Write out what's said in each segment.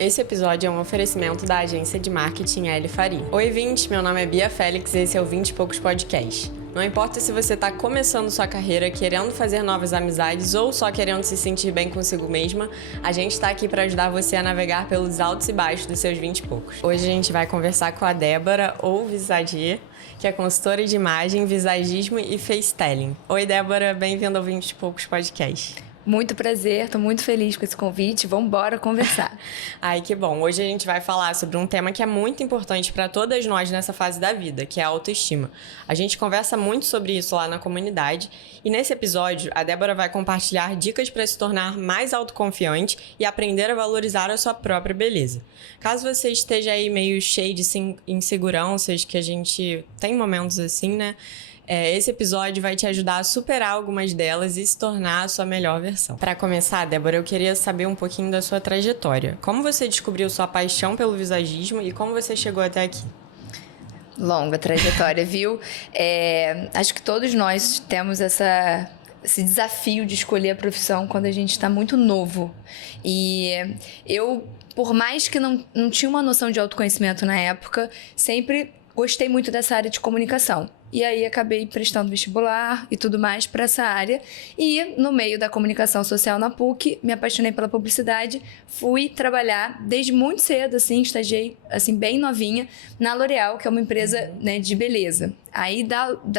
Esse episódio é um oferecimento da agência de marketing L Faria. Oi, 20, meu nome é Bia Félix e esse é o 20 e Poucos Podcast. Não importa se você está começando sua carreira, querendo fazer novas amizades ou só querendo se sentir bem consigo mesma, a gente está aqui para ajudar você a navegar pelos altos e baixos dos seus 20 e poucos. Hoje a gente vai conversar com a Débora, ou Visagie, que é consultora de imagem, visagismo e face styling. Oi, Débora, bem-vinda ao 20 e Poucos Podcast. Muito prazer, tô muito feliz com esse convite, vamos embora conversar. Ai, que bom. Hoje a gente vai falar sobre um tema que é muito importante para todas nós nessa fase da vida, que é a autoestima. A gente conversa muito sobre isso lá na comunidade e nesse episódio a Débora vai compartilhar dicas para se tornar mais autoconfiante e aprender a valorizar a sua própria beleza. Caso você esteja aí meio cheio de inseguranças, que a gente tem momentos assim, né? Esse episódio vai te ajudar a superar algumas delas e se tornar a sua melhor versão. Para começar, Débora, eu queria saber um pouquinho da sua trajetória. Como você descobriu sua paixão pelo visagismo e como você chegou até aqui? Longa trajetória, viu? Acho que todos nós temos esse desafio de escolher a profissão quando a gente está muito novo. E eu, por mais que não tinha uma noção de autoconhecimento na época, sempre gostei muito dessa área de comunicação. E aí acabei prestando vestibular e tudo mais para essa área. E no meio da comunicação social na PUC, me apaixonei pela publicidade. Fui trabalhar desde muito cedo, assim, estagiei assim, bem novinha, na L'Oréal, que é uma empresa, né, de beleza. Aí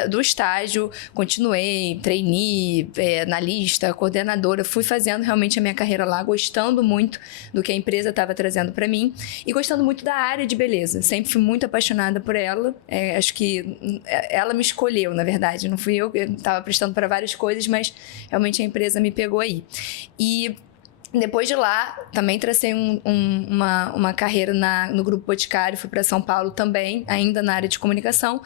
do estágio, continuei, trainee, analista, coordenadora. Fui fazendo realmente a minha carreira lá, gostando muito do que a empresa estava trazendo para mim. E gostando muito da área de beleza. Sempre fui muito apaixonada por ela. Acho que ela me escolheu, na verdade, não fui eu estava prestando para várias coisas, mas realmente a empresa me pegou aí. E depois de lá, também tracei uma carreira no Grupo Boticário, fui para São Paulo também, ainda na área de comunicação.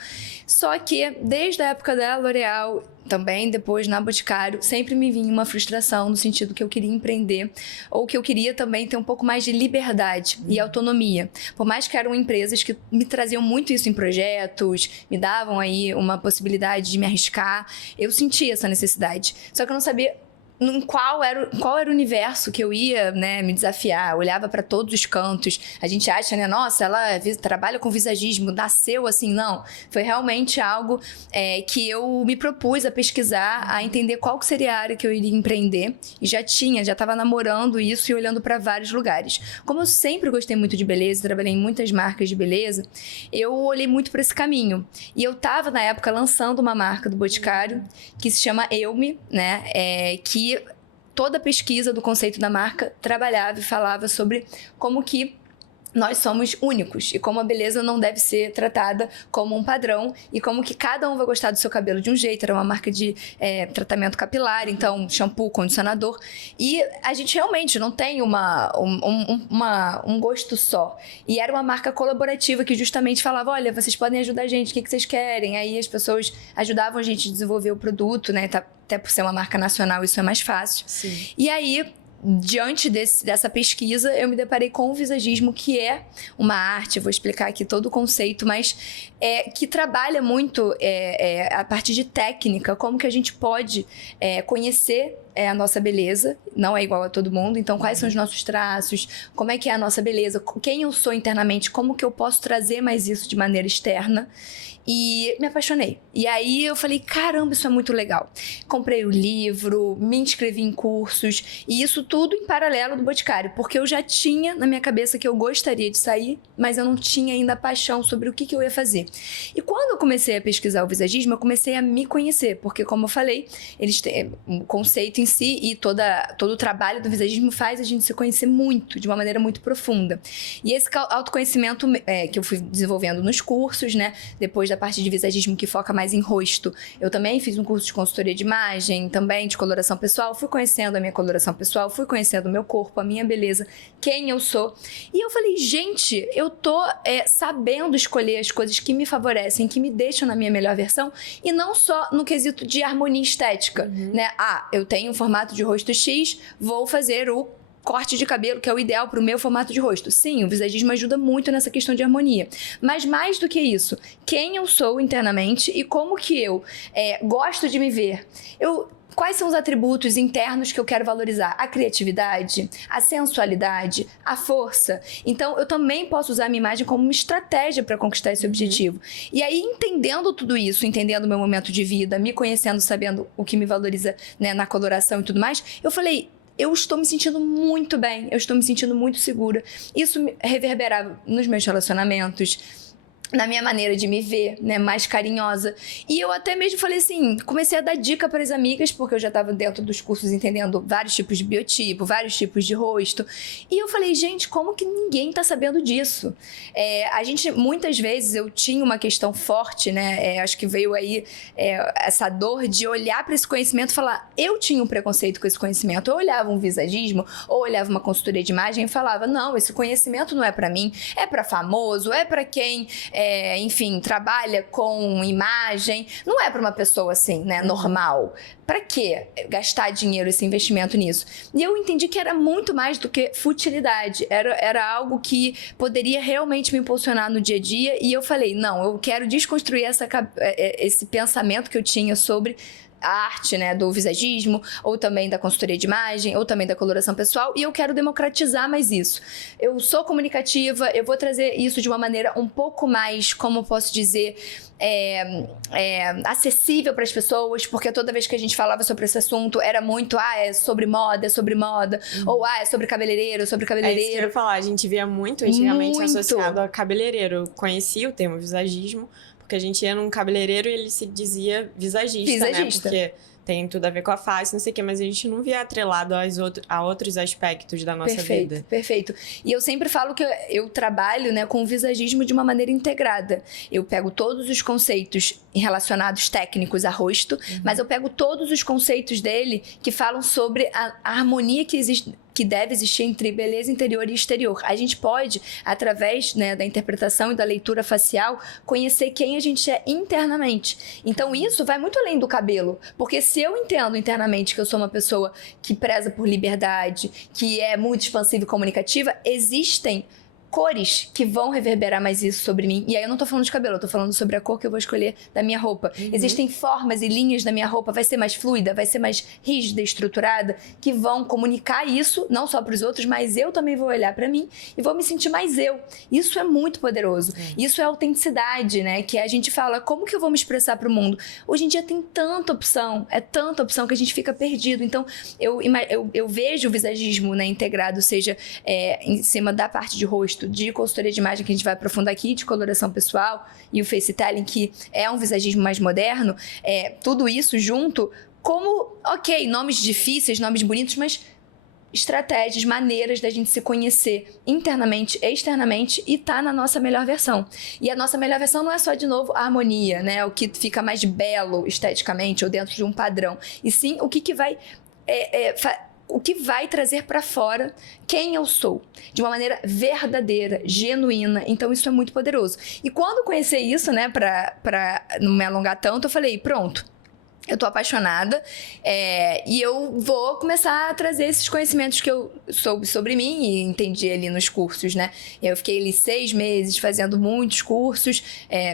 Só que, desde a época da L'Oréal, também depois na Boticário, sempre me vinha uma frustração no sentido que eu queria empreender ou que eu queria também ter um pouco mais de liberdade e autonomia. Por mais que eram empresas que me traziam muito isso em projetos, me davam aí uma possibilidade de me arriscar, eu sentia essa necessidade. Só que eu não sabia qual era o universo que eu ia, né, me desafiar. Olhava para todos os cantos. A gente acha, né, nossa, ela trabalha com visagismo, nasceu assim. Não, foi realmente algo que eu me propus a pesquisar, a entender qual que seria a área que eu iria empreender. E já estava namorando isso e olhando para vários lugares. Como eu sempre gostei muito de beleza, trabalhei em muitas marcas de beleza, eu olhei muito para esse caminho. E eu estava, na época, lançando uma marca do Boticário, que se chama Eu-me, né, que toda a pesquisa do conceito da marca trabalhava e falava sobre como que nós somos únicos e como a beleza não deve ser tratada como um padrão e como que cada um vai gostar do seu cabelo de um jeito. Era uma marca de tratamento capilar, então shampoo, condicionador. E a gente realmente não tem um gosto só. E era uma marca colaborativa que justamente falava, olha, vocês podem ajudar a gente, o que vocês querem? Aí as pessoas ajudavam a gente a desenvolver o produto, né? Até por ser uma marca nacional, isso é mais fácil. Sim. E aí, diante dessa pesquisa, eu me deparei com o visagismo, que é uma arte, vou explicar aqui todo o conceito, mas que trabalha muito a partir de técnica, como que a gente pode conhecer a nossa beleza, não é igual a todo mundo, então quais são os nossos traços, como é que é a nossa beleza, quem eu sou internamente, como que eu posso trazer mais isso de maneira externa. E me apaixonei. E aí eu falei, caramba, isso é muito legal. Comprei o livro, me inscrevi em cursos, e isso tudo em paralelo do Boticário, porque eu já tinha na minha cabeça que eu gostaria de sair, mas eu não tinha ainda paixão sobre o que eu ia fazer. E quando eu comecei a pesquisar o visagismo, eu comecei a me conhecer, porque como eu falei, eles têm o conceito em si e todo o trabalho do visagismo faz a gente se conhecer muito, de uma maneira muito profunda. E esse autoconhecimento que eu fui desenvolvendo nos cursos, né, depois da parte de visagismo que foca mais em rosto, eu também fiz um curso de consultoria de imagem, também de coloração pessoal, fui conhecendo a minha coloração pessoal, fui conhecendo o meu corpo, a minha beleza, quem eu sou. E eu falei, gente, eu tô sabendo escolher as coisas que me favorecem, que me deixam na minha melhor versão, e não só no quesito de harmonia estética, né? Eu tenho um formato de rosto X, vou fazer o corte de cabelo, que é o ideal para o meu formato de rosto. Sim, o visagismo ajuda muito nessa questão de harmonia. Mas mais do que isso, quem eu sou internamente e como que eu gosto de me ver. quais são os atributos internos que eu quero valorizar? A criatividade, a sensualidade, a força. Então, eu também posso usar a minha imagem como uma estratégia para conquistar esse objetivo. E aí, entendendo tudo isso, entendendo o meu momento de vida, me conhecendo, sabendo o que me valoriza, né, na coloração e tudo mais, eu falei, eu estou me sentindo muito bem, eu estou me sentindo muito segura. Isso me reverberava nos meus relacionamentos, na minha maneira de me ver, né, mais carinhosa. E eu até mesmo falei assim, comecei a dar dica para as amigas, porque eu já estava dentro dos cursos entendendo vários tipos de biotipo, vários tipos de rosto. E eu falei, gente, como que ninguém tá sabendo disso? A gente, muitas vezes, eu tinha uma questão forte, né, acho que veio aí essa dor de olhar para esse conhecimento e falar, eu tinha um preconceito com esse conhecimento. Eu olhava um visagismo, ou olhava uma consultoria de imagem e falava, não, esse conhecimento não é para mim, é para famoso, é para quem... enfim, trabalha com imagem, não é para uma pessoa assim, né, normal. Para que gastar dinheiro, esse investimento nisso? E eu entendi que era muito mais do que futilidade, era algo que poderia realmente me impulsionar no dia a dia, e eu falei, não, eu quero desconstruir esse pensamento que eu tinha sobre a arte, né, do visagismo, ou também da consultoria de imagem, ou também da coloração pessoal, e eu quero democratizar mais isso. Eu sou comunicativa, eu vou trazer isso de uma maneira um pouco mais, como posso dizer, acessível para as pessoas, porque toda vez que a gente falava sobre esse assunto, era muito, é sobre moda, ou é sobre cabeleireiro. É isso que eu ia falar, a gente via muito antigamente associado a cabeleireiro. Eu conhecia o termo visagismo, porque a gente ia num cabeleireiro e ele se dizia visagista, né? Porque tem tudo a ver com a face, não sei o quê, mas a gente não via atrelado a outros aspectos da nossa vida. Perfeito. E eu sempre falo que eu trabalho, né, com o visagismo de uma maneira integrada. Eu pego todos os conceitos relacionados técnicos a rosto, mas eu pego todos os conceitos dele que falam sobre a harmonia que existe, que deve existir entre beleza interior e exterior. A gente pode, através, né, da interpretação e da leitura facial, conhecer quem a gente é internamente. Então, isso vai muito além do cabelo. Porque se eu entendo internamente que eu sou uma pessoa que preza por liberdade, que é muito expansiva e comunicativa, existem cores que vão reverberar mais isso sobre mim. E aí eu não tô falando de cabelo, eu tô falando sobre a cor que eu vou escolher da minha roupa. Existem formas e linhas da minha roupa, vai ser mais fluida, vai ser mais rígida, estruturada, que vão comunicar isso, não só pros outros, mas eu também vou olhar pra mim e vou me sentir mais eu. Isso é muito poderoso. Isso é autenticidade, né? Que a gente fala, como que eu vou me expressar pro mundo? Hoje em dia tem tanta opção, que a gente fica perdido. Então, eu vejo o visagismo, né, integrado, seja em cima da parte de rosto, de consultoria de imagem, que a gente vai aprofundar aqui, de coloração pessoal, e o face telling, que é um visagismo mais moderno, tudo isso junto, como, ok, nomes difíceis, nomes bonitos, mas estratégias, maneiras da gente se conhecer internamente, externamente, e tá na nossa melhor versão. E a nossa melhor versão não é só, de novo, a harmonia, né? O que fica mais belo esteticamente ou dentro de um padrão, e sim o que vai... o que vai trazer para fora quem eu sou, de uma maneira verdadeira, genuína. Então isso é muito poderoso. E quando eu conheci isso, né, pra não me alongar tanto, eu falei, pronto, eu tô apaixonada, e eu vou começar a trazer esses conhecimentos que eu soube sobre mim e entendi ali nos cursos, né? Eu fiquei ali 6 meses fazendo muitos cursos,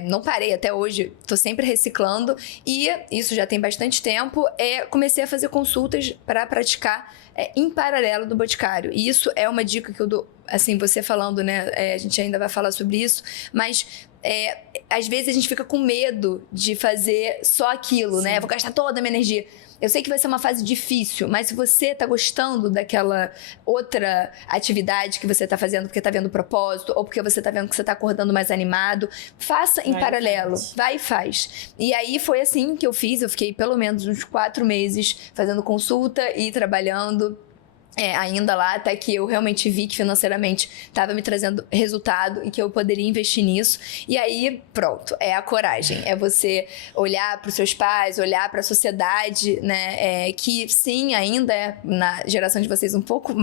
não parei até hoje, tô sempre reciclando, e isso já tem bastante tempo. Comecei a fazer consultas para praticar em paralelo do Boticário. E isso é uma dica que eu dou, assim, você falando, né? A gente ainda vai falar sobre isso, mas... às vezes a gente fica com medo de fazer só aquilo, né? Vou gastar toda a minha energia. Eu sei que vai ser uma fase difícil, mas se você tá gostando daquela outra atividade que você tá fazendo porque tá vendo propósito, ou porque você tá vendo que você tá acordando mais animado, faça em paralelo. Vai e faz. E aí foi assim que eu fiz. Eu fiquei pelo menos uns 4 meses fazendo consulta e trabalhando ainda lá, até que eu realmente vi que financeiramente estava me trazendo resultado e que eu poderia investir nisso. E aí, pronto, é a coragem. É você olhar para os seus pais, olhar para a sociedade, né? Que sim, ainda na geração de vocês um pouco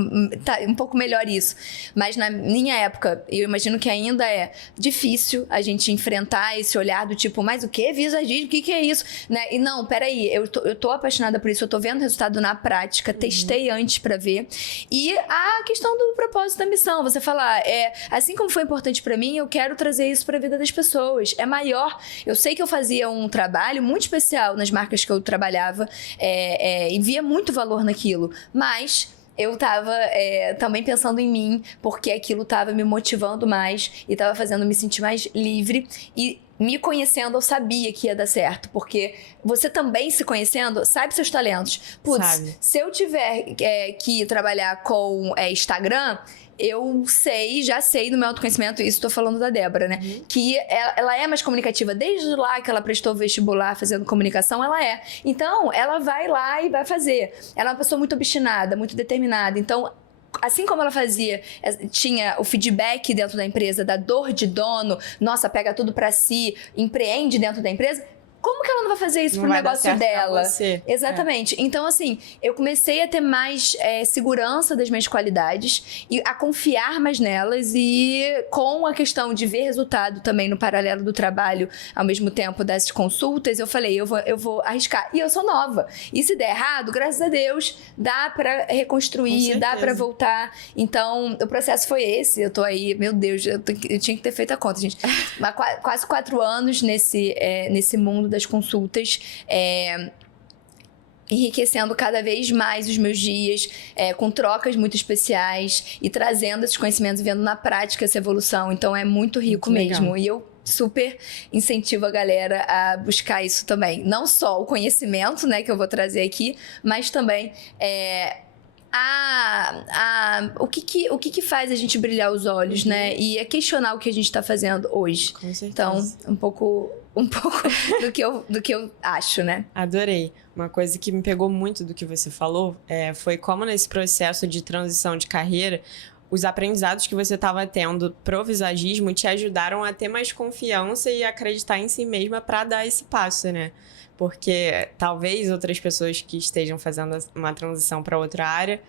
melhor isso. Mas na minha época, eu imagino que ainda é difícil a gente enfrentar esse olhar do tipo, mas o que? Visagismo? O que é isso? Né? E não, peraí, eu tô apaixonada por isso, eu tô vendo resultado na prática, testei antes para ver. escolher. E a questão do propósito da missão, você falar, assim como foi importante para mim, eu quero trazer isso para a vida das pessoas. É maior. Eu sei que eu fazia um trabalho muito especial nas marcas que eu trabalhava e via muito valor naquilo, mas eu tava também pensando em mim, porque aquilo tava me motivando mais e tava fazendo me sentir mais livre. E me conhecendo, eu sabia que ia dar certo, porque você também se conhecendo, sabe seus talentos. Putz, se eu tiver que trabalhar com Instagram, eu já sei no meu autoconhecimento, isso tô falando da Débora, né? Que ela é mais comunicativa. Desde lá que ela prestou vestibular fazendo comunicação, ela é. Então, ela vai lá e vai fazer. Ela é uma pessoa muito obstinada, muito determinada. Então, assim como ela tinha o feedback dentro da empresa, da dor de dono, nossa, pega tudo pra si, empreende dentro da empresa, como que ela não vai fazer isso pro negócio dela? Exatamente. Então, assim, eu comecei a ter mais segurança das minhas qualidades e a confiar mais nelas, e com a questão de ver resultado também no paralelo do trabalho, ao mesmo tempo das consultas, eu falei, eu vou arriscar. E eu sou nova. E se der errado, graças a Deus, dá pra reconstruir, dá pra voltar. Então, o processo foi esse. Eu tô aí, meu Deus, eu tinha que ter feito a conta, gente. Quase 4 anos nesse mundo das consultas, enriquecendo cada vez mais os meus dias, com trocas muito especiais e trazendo esses conhecimentos, vendo na prática essa evolução. Então é muito rico mesmo. E eu super incentivo a galera a buscar isso também. Não só o conhecimento, né, que eu vou trazer aqui, mas também o que faz a gente brilhar os olhos, né? E é questionar o que a gente tá fazendo hoje. Com certeza. Então, um pouco do que eu acho, né? Adorei. Uma coisa que me pegou muito do que você falou foi como nesse processo de transição de carreira, os aprendizados que você estava tendo pro visagismo te ajudaram a ter mais confiança e acreditar em si mesma para dar esse passo, né? Porque talvez outras pessoas que estejam fazendo uma transição para outra área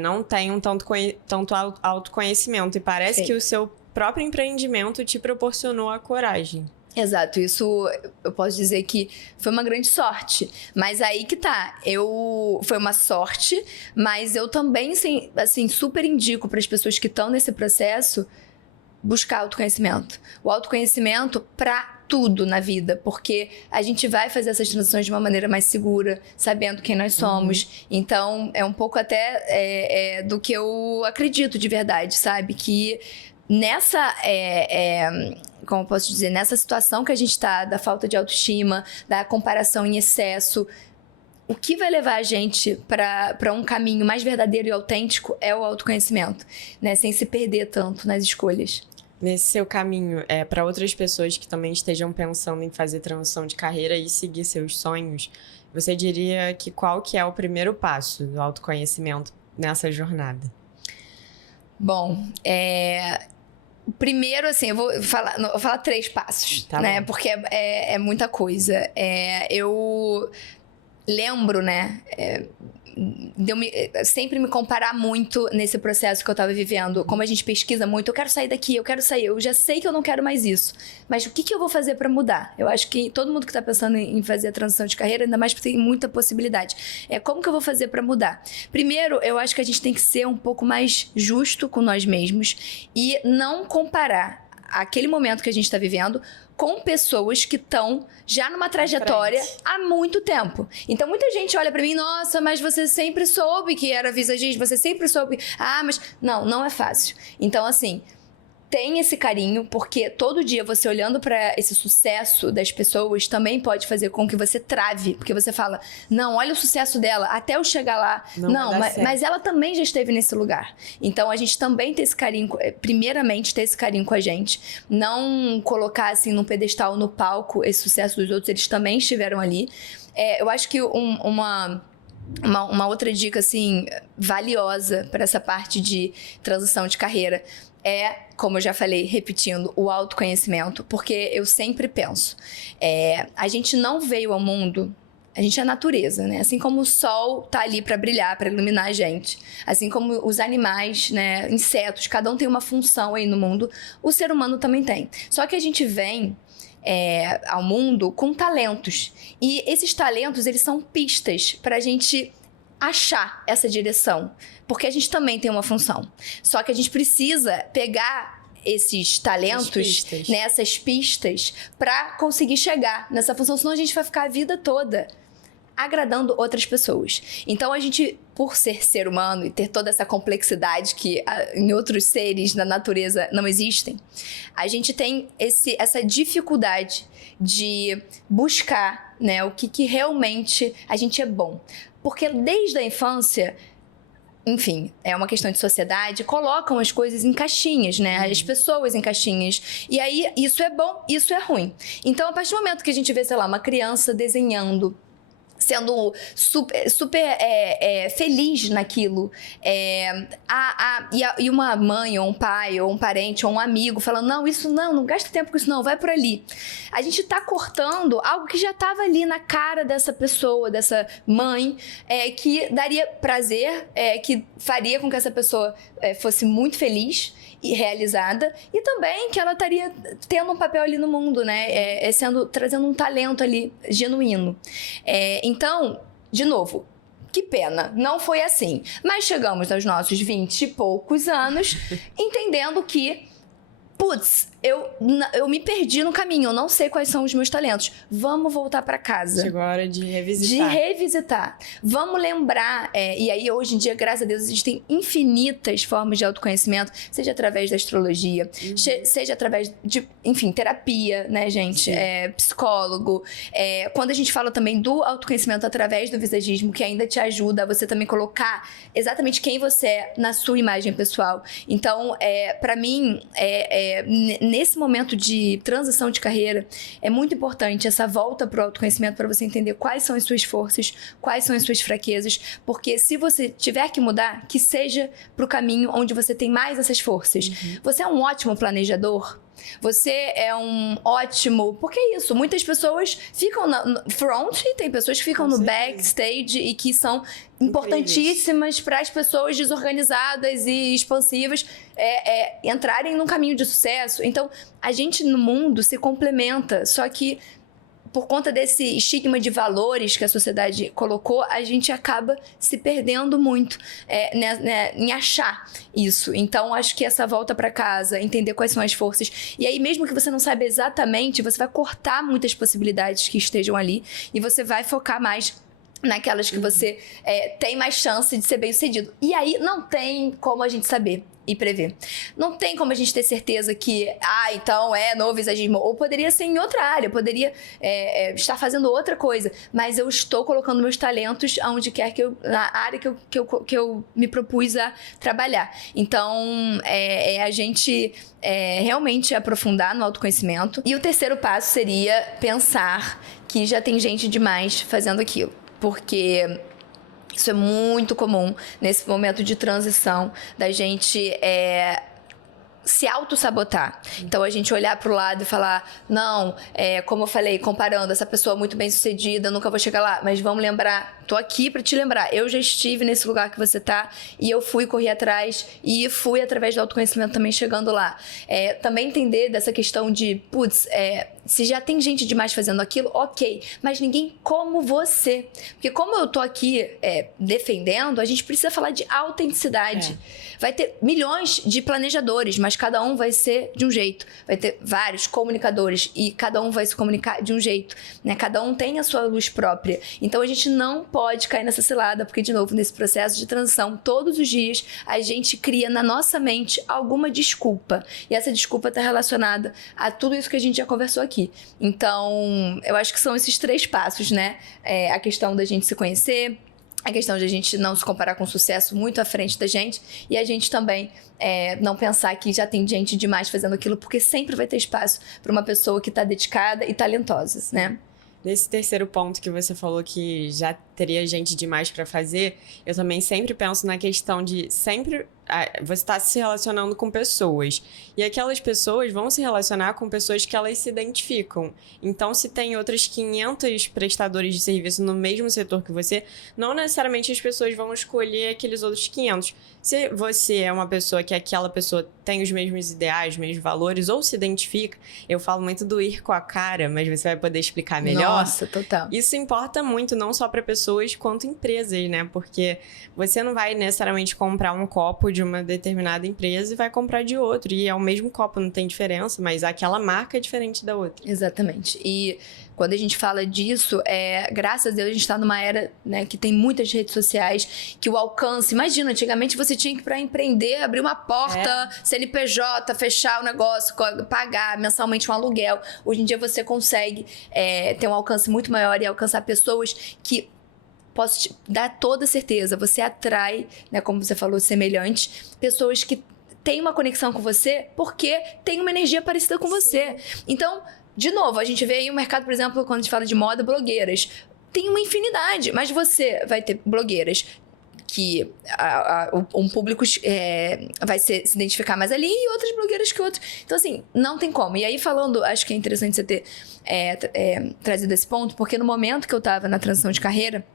não tenham tanto autoconhecimento. E parece que o seu próprio empreendimento te proporcionou a coragem. Exato, isso eu posso dizer que foi uma grande sorte, mas aí que tá, foi uma sorte, mas eu também, assim, super indico para as pessoas que estão nesse processo buscar autoconhecimento. O autoconhecimento para tudo na vida, porque a gente vai fazer essas transições de uma maneira mais segura, sabendo quem nós somos. Então, é um pouco até do que eu acredito de verdade, sabe? Que nessa, como eu posso dizer, nessa situação que a gente tá, da falta de autoestima, da comparação em excesso, o que vai levar a gente para um caminho mais verdadeiro e autêntico é o autoconhecimento, né? Sem se perder tanto nas escolhas. Nesse seu caminho, para outras pessoas que também estejam pensando em fazer transição de carreira e seguir seus sonhos, você diria que qual que é o primeiro passo do autoconhecimento nessa jornada? Bom, primeiro, assim, eu vou falar 3 passos, né? Bom. Porque é muita coisa. Eu lembro, né? Sempre me comparar muito nesse processo que eu tava vivendo. Como a gente pesquisa muito, eu quero sair daqui, eu já sei que eu não quero mais isso. Mas o que eu vou fazer pra mudar? Eu acho que todo mundo que tá pensando em fazer a transição de carreira, ainda mais porque tem muita possibilidade. Como que eu vou fazer pra mudar? Primeiro, eu acho que a gente tem que ser um pouco mais justo com nós mesmos e não comparar aquele momento que a gente tá vivendo com pessoas que estão já numa trajetória há muito tempo. Então, muita gente olha pra mim, nossa, mas você sempre soube que era visagista, você sempre soube... mas... Não é fácil. Então, assim, tem esse carinho, porque todo dia você olhando pra esse sucesso das pessoas também pode fazer com que você trave, porque você fala, não, olha o sucesso dela, até eu chegar lá. Mas ela também já esteve nesse lugar. Então a gente também tem esse carinho, primeiramente ter esse carinho com a gente, não colocar assim num pedestal, no palco, esse sucesso dos outros, eles também estiveram ali. Eu acho que uma outra dica assim valiosa para essa parte de transição de carreira como eu já falei, repetindo, o autoconhecimento, porque eu sempre penso, a gente não veio ao mundo, a gente é a natureza, né? Assim como o sol tá ali para brilhar, para iluminar a gente, assim como os animais, né, insetos, cada um tem uma função aí no mundo, o ser humano também tem. Só que a gente vem ao mundo com talentos, e esses talentos, eles são pistas pra gente achar essa direção, porque a gente também tem uma função. Só que a gente precisa pegar esses talentos, né, essas pistas, para conseguir chegar nessa função, senão a gente vai ficar a vida toda agradando outras pessoas. Então a gente, por ser humano e ter toda essa complexidade que em outros seres na natureza não existem, a gente tem essa dificuldade de buscar, né, o que realmente a gente é bom. Porque desde a infância, enfim, é uma questão de sociedade, colocam as coisas em caixinhas, né? As pessoas em caixinhas. E aí, isso é bom, isso é ruim. Então, a partir do momento que a gente vê, sei lá, uma criança desenhando, sendo super feliz naquilo, e uma mãe, ou um pai, ou um parente, ou um amigo falando, não, isso não gasta tempo com isso não, vai por ali. A gente tá cortando algo que já tava ali na cara dessa pessoa, dessa mãe, que daria prazer, que faria com que essa pessoa fosse muito feliz e realizada, e também que ela estaria tendo um papel ali no mundo, né? Trazendo um talento ali genuíno. Então, de novo, que pena, não foi assim. Mas chegamos aos nossos 20 e poucos anos, entendendo que, putz, eu me perdi no caminho, eu não sei quais são os meus talentos. Vamos voltar para casa. Chegou a hora de revisitar. Vamos lembrar, e aí hoje em dia, graças a Deus, existem infinitas formas de autoconhecimento, seja através da astrologia, seja através de, enfim, terapia, né, gente? Psicólogo. Quando a gente fala também do autoconhecimento através do visagismo, que ainda te ajuda a você também colocar exatamente quem você é na sua imagem pessoal. Então, para mim, nesse momento de transição de carreira, é muito importante essa volta para o autoconhecimento para você entender quais são as suas forças, quais são as suas fraquezas, porque se você tiver que mudar, que seja para o caminho onde você tem mais essas forças. Você é um ótimo planejador? Você é um ótimo... Porque é isso, muitas pessoas ficam no front e tem pessoas que ficam no backstage e que são importantíssimas para as pessoas desorganizadas e expansivas entrarem num caminho de sucesso. Então, a gente no mundo se complementa, só que por conta desse estigma de valores que a sociedade colocou, a gente acaba se perdendo muito em achar isso. Então, acho que essa volta para casa, entender quais são as forças. E aí, mesmo que você não saiba exatamente, você vai cortar muitas possibilidades que estejam ali e você vai focar mais naquelas que você tem mais chance de ser bem-sucedido. E aí, não tem como a gente saber e prever. Não tem como a gente ter certeza que, então é novo visagismo. Ou poderia ser em outra área, poderia estar fazendo outra coisa. Mas eu estou colocando meus talentos aonde quer na área que eu me propus a trabalhar. Então, a gente realmente aprofundar no autoconhecimento. E o terceiro passo seria pensar que já tem gente demais fazendo aquilo. Porque isso é muito comum nesse momento de transição da gente se auto-sabotar. Então, a gente olhar pro lado e falar, não, como eu falei, comparando, essa pessoa muito bem sucedida, nunca vou chegar lá, mas vamos lembrar, tô aqui pra te lembrar, eu já estive nesse lugar que você tá e eu corri atrás e fui através do autoconhecimento também chegando lá. Também entender dessa questão de, se já tem gente demais fazendo aquilo, ok, mas ninguém como você. Porque como eu tô aqui defendendo, a gente precisa falar de autenticidade. Vai ter milhões de planejadores, mas cada um vai ser de um jeito. Vai ter vários comunicadores e cada um vai se comunicar de um jeito, né? Cada um tem a sua luz própria. Então, a gente não pode cair nessa cilada, porque, de novo, nesse processo de transição, todos os dias, a gente cria na nossa mente alguma desculpa. E essa desculpa está relacionada a tudo isso que a gente já conversou aqui. Então, eu acho que são esses 3 passos, né? A questão da gente se conhecer, a questão de a gente não se comparar com sucesso muito à frente da gente e a gente também não pensar que já tem gente demais fazendo aquilo, porque sempre vai ter espaço para uma pessoa que está dedicada e talentosa, né? Nesse terceiro ponto que você falou que já teria gente demais para fazer, eu também sempre penso na questão de sempre você está se relacionando com pessoas. E aquelas pessoas vão se relacionar com pessoas que elas se identificam. Então, se tem outras 500 prestadores de serviço no mesmo setor que você, não necessariamente as pessoas vão escolher aqueles outros 500. Se você é uma pessoa que aquela pessoa tem os mesmos ideais, os mesmos valores, ou se identifica, eu falo muito do ir com a cara, mas você vai poder explicar melhor. Nossa, total. Isso importa muito, não só para pessoas, quanto empresas, né? Porque você não vai necessariamente comprar um copo de uma determinada empresa e vai comprar de outro. E é o mesmo copo, não tem diferença, mas aquela marca é diferente da outra. Exatamente. E quando a gente fala disso, graças a Deus a gente está numa era, né, que tem muitas redes sociais, que o alcance... Imagina, antigamente você tinha que, para empreender, abrir uma porta, CNPJ, fechar o negócio, pagar mensalmente um aluguel. Hoje em dia você consegue ter um alcance muito maior e alcançar pessoas que... Posso te dar toda certeza, você atrai, né, como você falou, semelhantes, pessoas que têm uma conexão com você porque tem uma energia parecida com você. Então, de novo, a gente vê aí o mercado, por exemplo, quando a gente fala de moda, blogueiras. Tem uma infinidade, mas você vai ter blogueiras que um público vai se identificar mais ali e outras blogueiras que outras. Então, assim, não tem como. E aí, falando, acho que é interessante você ter trazido esse ponto, porque no momento que eu estava na transição de carreira,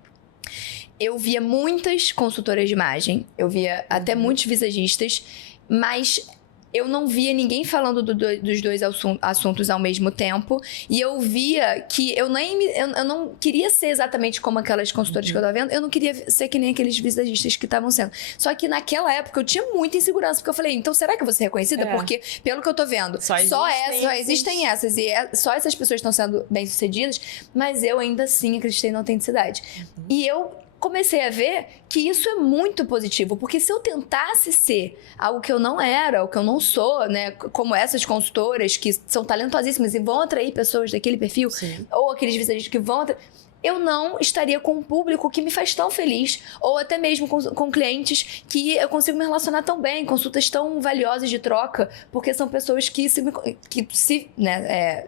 eu via muitas consultoras de imagem, eu via até muitos visagistas, mas eu não via ninguém falando dos dois assuntos ao mesmo tempo. E eu via que eu não queria ser exatamente como aquelas consultoras que eu estava vendo. Eu não queria ser que nem aqueles visagistas que estavam sendo. Só que naquela época eu tinha muita insegurança. Porque eu falei, então será que eu vou ser reconhecida? Porque, pelo que eu tô vendo, só existem essas. E só essas pessoas estão sendo bem-sucedidas. Mas eu ainda assim acreditei na autenticidade. E eu comecei a ver que isso é muito positivo, porque se eu tentasse ser algo que eu não era, ou que eu não sou, né, como essas consultoras que são talentosíssimas e vão atrair pessoas daquele perfil, ou aqueles visagistas que vão atrair, eu não estaria com um público que me faz tão feliz, ou até mesmo com clientes que eu consigo me relacionar tão bem, consultas tão valiosas de troca, porque são pessoas que se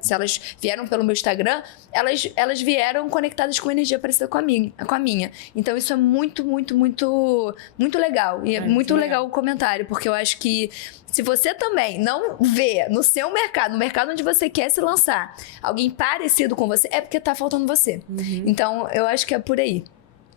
elas vieram pelo meu Instagram, elas vieram conectadas com uma energia parecida com a minha. Então isso é muito, muito, muito, muito legal. E é muito legal o comentário, porque eu acho que se você também não vê no seu mercado, no mercado onde você quer se lançar, alguém parecido com você, é porque tá faltando você. Então, eu acho que é por aí.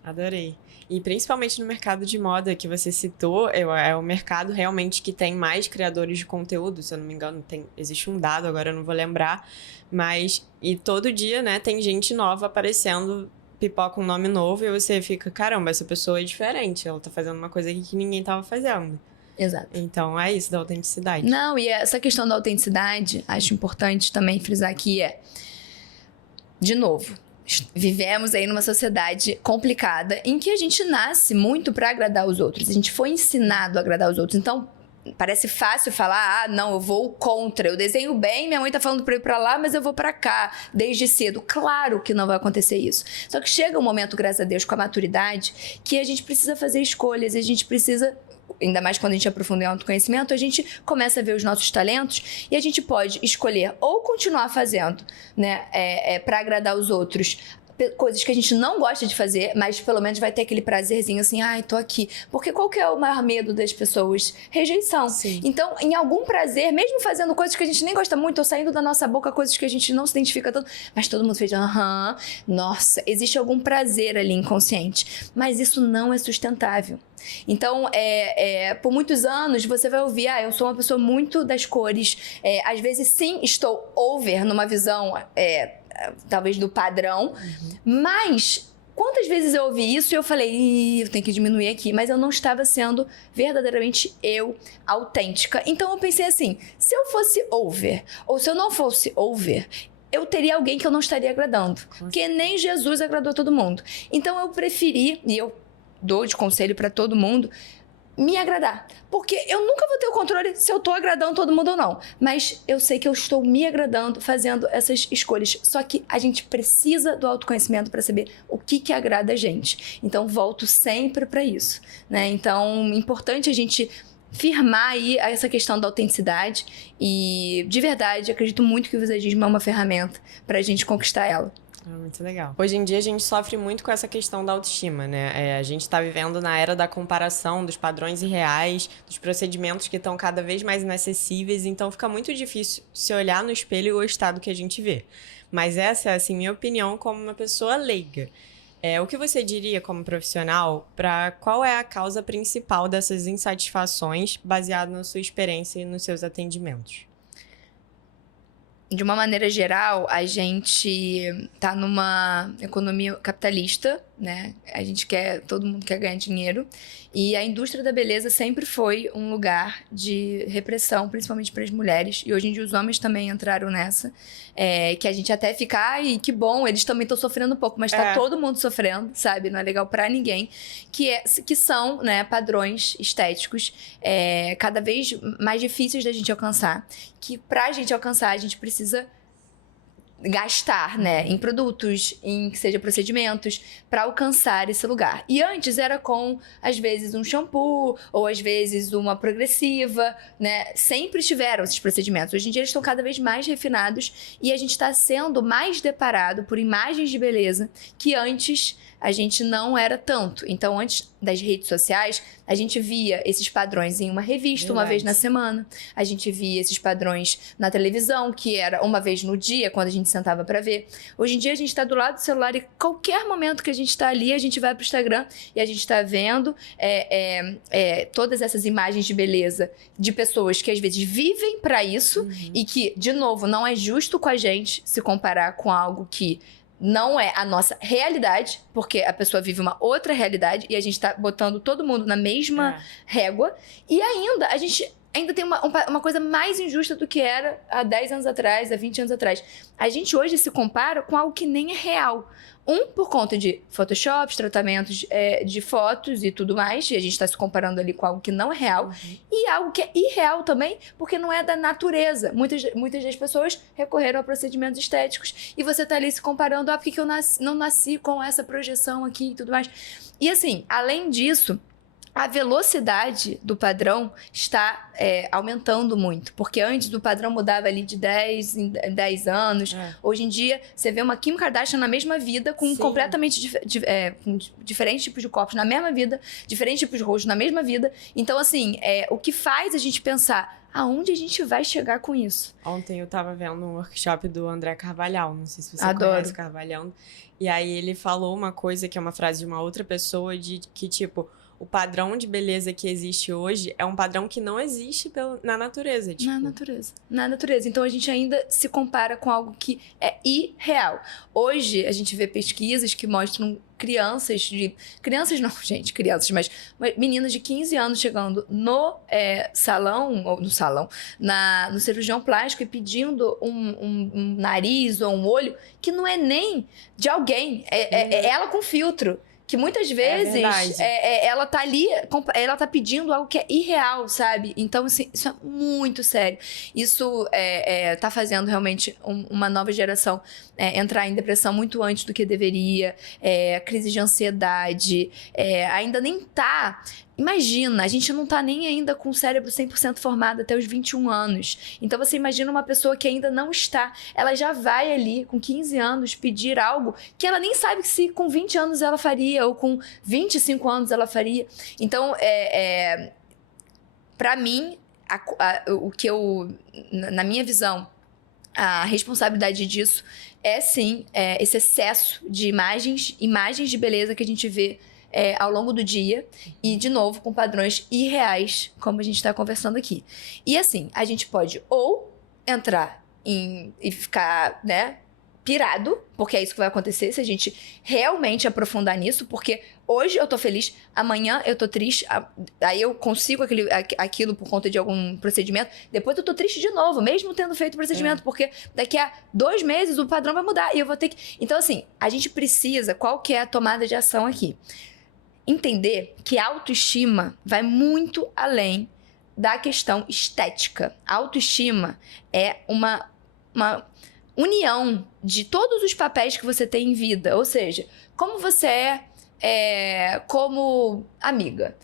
Adorei. E principalmente no mercado de moda que você citou, é o mercado realmente que tem mais criadores de conteúdo, se eu não me engano, existe um dado, agora eu não vou lembrar, mas e todo dia, né, tem gente nova aparecendo, pipoca um nome novo e você fica, caramba, essa pessoa é diferente, ela tá fazendo uma coisa aqui que ninguém tava fazendo. Exato. Então, é isso da autenticidade. Não, e essa questão da autenticidade, acho importante também frisar que de novo, vivemos aí numa sociedade complicada em que a gente nasce muito para agradar os outros. A gente foi ensinado a agradar os outros. Então, parece fácil falar, não, eu vou contra. Eu desenho bem, minha mãe tá falando pra eu ir pra lá, mas eu vou pra cá, desde cedo. Claro que não vai acontecer isso. Só que chega um momento, graças a Deus, com a maturidade, que a gente precisa fazer escolhas, a gente precisa... Ainda mais quando a gente aprofunda em autoconhecimento, a gente começa a ver os nossos talentos e a gente pode escolher ou continuar fazendo, né, para agradar os outros, coisas que a gente não gosta de fazer, mas pelo menos vai ter aquele prazerzinho assim, ai, tô aqui. Porque qual que é o maior medo das pessoas? Rejeição. Sim. Então, em algum prazer, mesmo fazendo coisas que a gente nem gosta muito, ou saindo da nossa boca coisas que a gente não se identifica tanto, mas todo mundo fez, nossa, existe algum prazer ali inconsciente. Mas isso não é sustentável. Então, por muitos anos, você vai ouvir, eu sou uma pessoa muito das cores, às vezes sim, estou over numa visão, talvez do padrão, mas quantas vezes eu ouvi isso e eu falei, eu tenho que diminuir aqui, mas eu não estava sendo verdadeiramente eu, autêntica. Então eu pensei assim, se eu fosse over, ou se eu não fosse over, eu teria alguém que eu não estaria agradando, porque nem Jesus agradou todo mundo. Então eu preferi, e eu dou de conselho para todo mundo, me agradar. Porque eu nunca vou ter o controle se eu tô agradando todo mundo ou não. Mas eu sei que eu estou me agradando fazendo essas escolhas. Só que a gente precisa do autoconhecimento para saber o que agrada a gente. Então, volto sempre para isso, né? Então, importante a gente firmar aí essa questão da autenticidade. E, de verdade, acredito muito que o visagismo é uma ferramenta para a gente conquistar ela. Muito legal. Hoje em dia a gente sofre muito com essa questão da autoestima, né? A gente tá vivendo na era da comparação dos padrões irreais, dos procedimentos que estão cada vez mais inacessíveis, então fica muito difícil se olhar no espelho e gostar do que a gente vê. Mas essa é, assim, minha opinião como uma pessoa leiga. O que você diria como profissional para qual é a causa principal dessas insatisfações baseado na sua experiência e nos seus atendimentos? De uma maneira geral, a gente tá numa economia capitalista, né? Todo mundo quer ganhar dinheiro. E a indústria da beleza sempre foi um lugar de repressão, principalmente para as mulheres. E hoje em dia os homens também entraram nessa. Que a gente até fica, ai, que bom, eles também estão sofrendo um pouco, mas tá todo mundo sofrendo, sabe? Não é legal para ninguém. Que são, né, padrões estéticos cada vez mais difíceis da gente alcançar. Que pra gente alcançar, a gente precisa gastar, né, em produtos, em que seja procedimentos, para alcançar esse lugar. E antes era com, às vezes, um shampoo, ou às vezes uma progressiva, né? Sempre tiveram esses procedimentos. Hoje em dia eles estão cada vez mais refinados e a gente está sendo mais deparado por imagens de beleza que antes a gente não era tanto. Então, antes das redes sociais, a gente via esses padrões em uma revista, uma vez na semana. A gente via esses padrões na televisão, que era uma vez no dia, quando a gente sentava para ver. Hoje em dia, a gente está do lado do celular e qualquer momento que a gente está ali, a gente vai pro Instagram e a gente está vendo todas essas imagens de beleza de pessoas que, às vezes, vivem para isso e que, de novo, não é justo com a gente se comparar com algo que não é a nossa realidade, porque a pessoa vive uma outra realidade e a gente tá botando todo mundo na mesma régua. E ainda, a gente ainda tem uma coisa mais injusta do que era há 10 anos atrás, há 20 anos atrás. A gente hoje se compara com algo que nem é real. Por conta de Photoshop, tratamentos de fotos e tudo mais, e a gente está se comparando ali com algo que não é real, e algo que é irreal também, porque não é da natureza. Muitas das pessoas recorreram a procedimentos estéticos, e você está ali se comparando, por que eu não nasci com essa projeção aqui e tudo mais. E assim, além disso, a velocidade do padrão está aumentando muito. Porque antes o padrão mudava ali de 10 em 10 anos. Hoje em dia, você vê uma Kim Kardashian na mesma vida, com completamente com diferentes tipos de corpos na mesma vida, diferentes tipos de rostos na mesma vida. Então, assim, o que faz a gente pensar aonde a gente vai chegar com isso? Ontem eu tava vendo um workshop do André Carvalhal, não sei se você Adoro. conhece o Carvalhal. E aí ele falou uma coisa que é uma frase de uma outra pessoa, que tipo, o padrão de beleza que existe hoje é um padrão que não existe na natureza. Tipo. Na natureza. Então, a gente ainda se compara com algo que é irreal. Hoje, a gente vê pesquisas que mostram crianças, mas meninas de 15 anos chegando no cirurgião plástico e pedindo um nariz ou um olho que não é nem de alguém, é ela com filtro. Que muitas vezes ela tá ali, ela tá pedindo algo que é irreal, sabe? Então, assim, isso é muito sério. Isso tá fazendo realmente uma nova geração entrar em depressão muito antes do que deveria, crise de ansiedade, ainda nem tá. Imagina, a gente não tá nem ainda com o cérebro 100% formado até os 21 anos. Então, você imagina uma pessoa que ainda não está. Ela já vai ali, com 15 anos, pedir algo que ela nem sabe se com 20 anos ela faria ou com 25 anos ela faria. Então, para mim, na minha visão, a responsabilidade disso sim, esse excesso de imagens de beleza que a gente vê ao longo do dia e, de novo, com padrões irreais, como a gente está conversando aqui. E assim, a gente pode ou entrar e ficar, né, pirado, porque é isso que vai acontecer se a gente realmente aprofundar nisso, porque hoje eu tô feliz, amanhã eu tô triste, aí eu consigo aquilo por conta de algum procedimento, depois eu tô triste de novo, mesmo tendo feito o procedimento, porque daqui a 2 meses o padrão vai mudar e eu vou ter que... Então, assim, a gente precisa, qual que é a tomada de ação aqui? Entender que a autoestima vai muito além da questão estética. A autoestima é uma união de todos os papéis que você tem em vida. Ou seja, como você como amiga?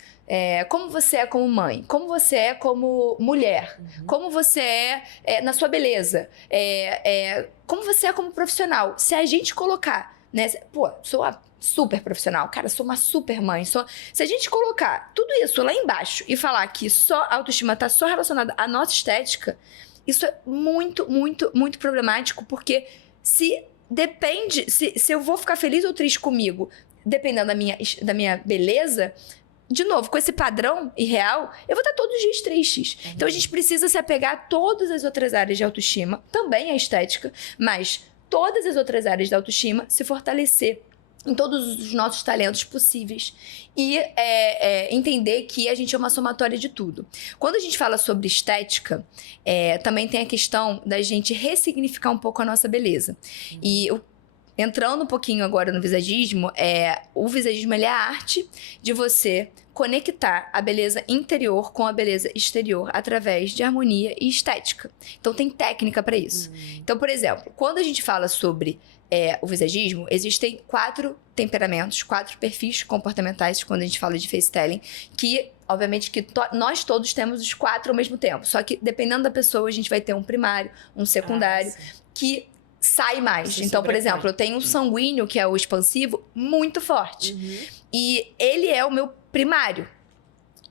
Como você é como mãe? Como você é como mulher? Como você é na sua beleza? Como você é como profissional? Se a gente colocar, né? Pô, sou uma super profissional, cara, sou uma super mãe. Se a gente colocar tudo isso lá embaixo e falar que só a autoestima tá só relacionada à nossa estética, isso é muito, muito, muito problemático, porque se eu vou ficar feliz ou triste comigo, dependendo da minha beleza, de novo, com esse padrão irreal, eu vou estar todos os dias tristes. Então a gente precisa se apegar a todas as outras áreas de autoestima, também a estética, mas todas as outras áreas da autoestima, se fortalecer em todos os nossos talentos possíveis e entender que a gente é uma somatória de tudo. Quando a gente fala sobre estética, também tem a questão da gente ressignificar um pouco a nossa beleza. E entrando um pouquinho agora no visagismo, o visagismo ele é a arte de você conectar a beleza interior com a beleza exterior através de harmonia e estética. Então tem técnica para isso. Então, por exemplo, quando a gente fala sobre o visagismo, existem 4 temperamentos, 4 perfis comportamentais, quando a gente fala de face telling, que obviamente que nós todos temos os 4 ao mesmo tempo, só que dependendo da pessoa a gente vai ter um primário, um secundário, que sai mais. Então, por exemplo, eu tenho um sanguíneo, que é o expansivo, muito forte. E ele é o meu primário.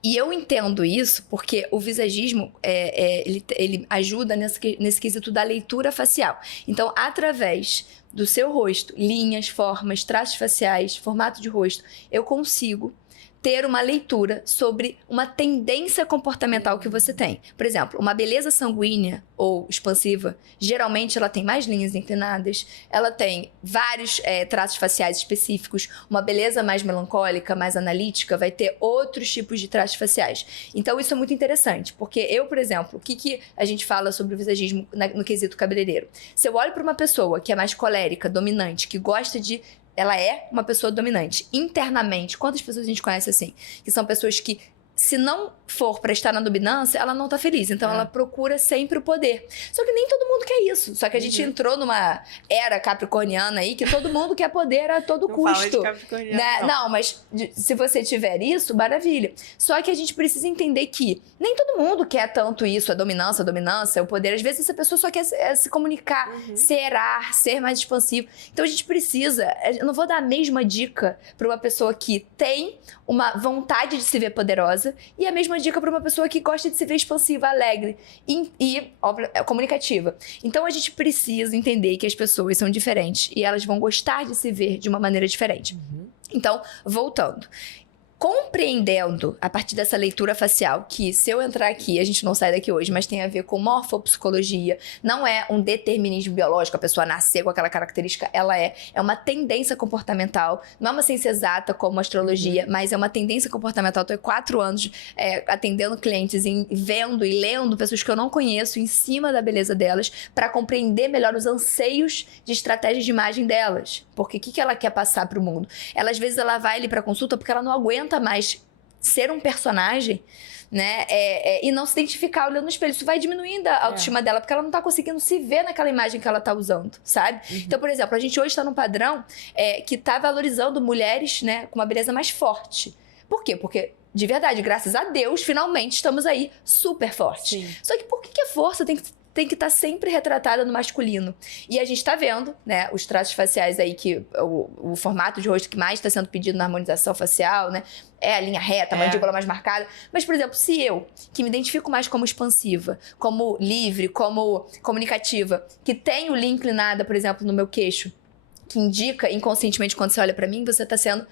E eu entendo isso porque o visagismo, ele ajuda nesse quesito da leitura facial. Então, através do seu rosto, linhas, formas, traços faciais, formato de rosto, eu consigo ter uma leitura sobre uma tendência comportamental que você tem. Por exemplo, uma beleza sanguínea ou expansiva, geralmente ela tem mais linhas inclinadas, ela tem vários traços faciais específicos. Uma beleza mais melancólica, mais analítica, vai ter outros tipos de traços faciais. Então, isso é muito interessante, porque eu, por exemplo, o que a gente fala sobre o visagismo no quesito cabeleireiro? Se eu olho para uma pessoa que é mais colérica, dominante, que gosta de... Ela é uma pessoa dominante. Internamente, quantas pessoas a gente conhece assim? Que são pessoas que, se não for pra estar na dominância, ela não tá feliz. Então, ela procura sempre o poder. Só que nem todo mundo quer isso. Só que a gente entrou numa era capricorniana aí, que todo mundo quer poder a todo custo. Fala de capricorniano, né? Não, mas se você tiver isso, maravilha. Só que a gente precisa entender que nem todo mundo quer tanto isso, a dominância, o poder. Às vezes, essa pessoa só quer se comunicar, ser mais expansivo. Então, a gente precisa... Eu não vou dar a mesma dica pra uma pessoa que tem uma vontade de se ver poderosa e a mesma dica para uma pessoa que gosta de se ver expansiva, alegre e comunicativa. Então, a gente precisa entender que as pessoas são diferentes e elas vão gostar de se ver de uma maneira diferente. Então, voltando. Compreendendo, a partir dessa leitura facial, que se eu entrar aqui, a gente não sai daqui hoje, mas tem a ver com morfopsicologia, não é um determinismo biológico, a pessoa nascer com aquela característica, ela é uma tendência comportamental, não é uma ciência exata como a astrologia, mas é uma tendência comportamental. Eu tô há 4 anos atendendo clientes, vendo e lendo pessoas que eu não conheço em cima da beleza delas, para compreender melhor os anseios de estratégias de imagem delas. Porque o que ela quer passar pro mundo? Ela, às vezes, ela vai ali pra consulta porque ela não aguenta mais ser um personagem, né? E não se identificar olhando no espelho. Isso vai diminuindo a autoestima dela, porque ela não tá conseguindo se ver naquela imagem que ela tá usando, sabe? Então, por exemplo, a gente hoje tá num padrão que tá valorizando mulheres, né, com uma beleza mais forte. Por quê? Porque, de verdade, graças a Deus, finalmente estamos aí super fortes. Sim. Só que por que a força tem que estar sempre retratada no masculino? E a gente tá vendo, né, os traços faciais aí, que o formato de rosto que mais está sendo pedido na harmonização facial, né, é a linha reta, a mandíbula mais marcada. Mas, por exemplo, se eu, que me identifico mais como expansiva, como livre, como comunicativa, que tenho linha inclinada, por exemplo, no meu queixo, que indica inconscientemente, quando você olha pra mim, você tá sendo...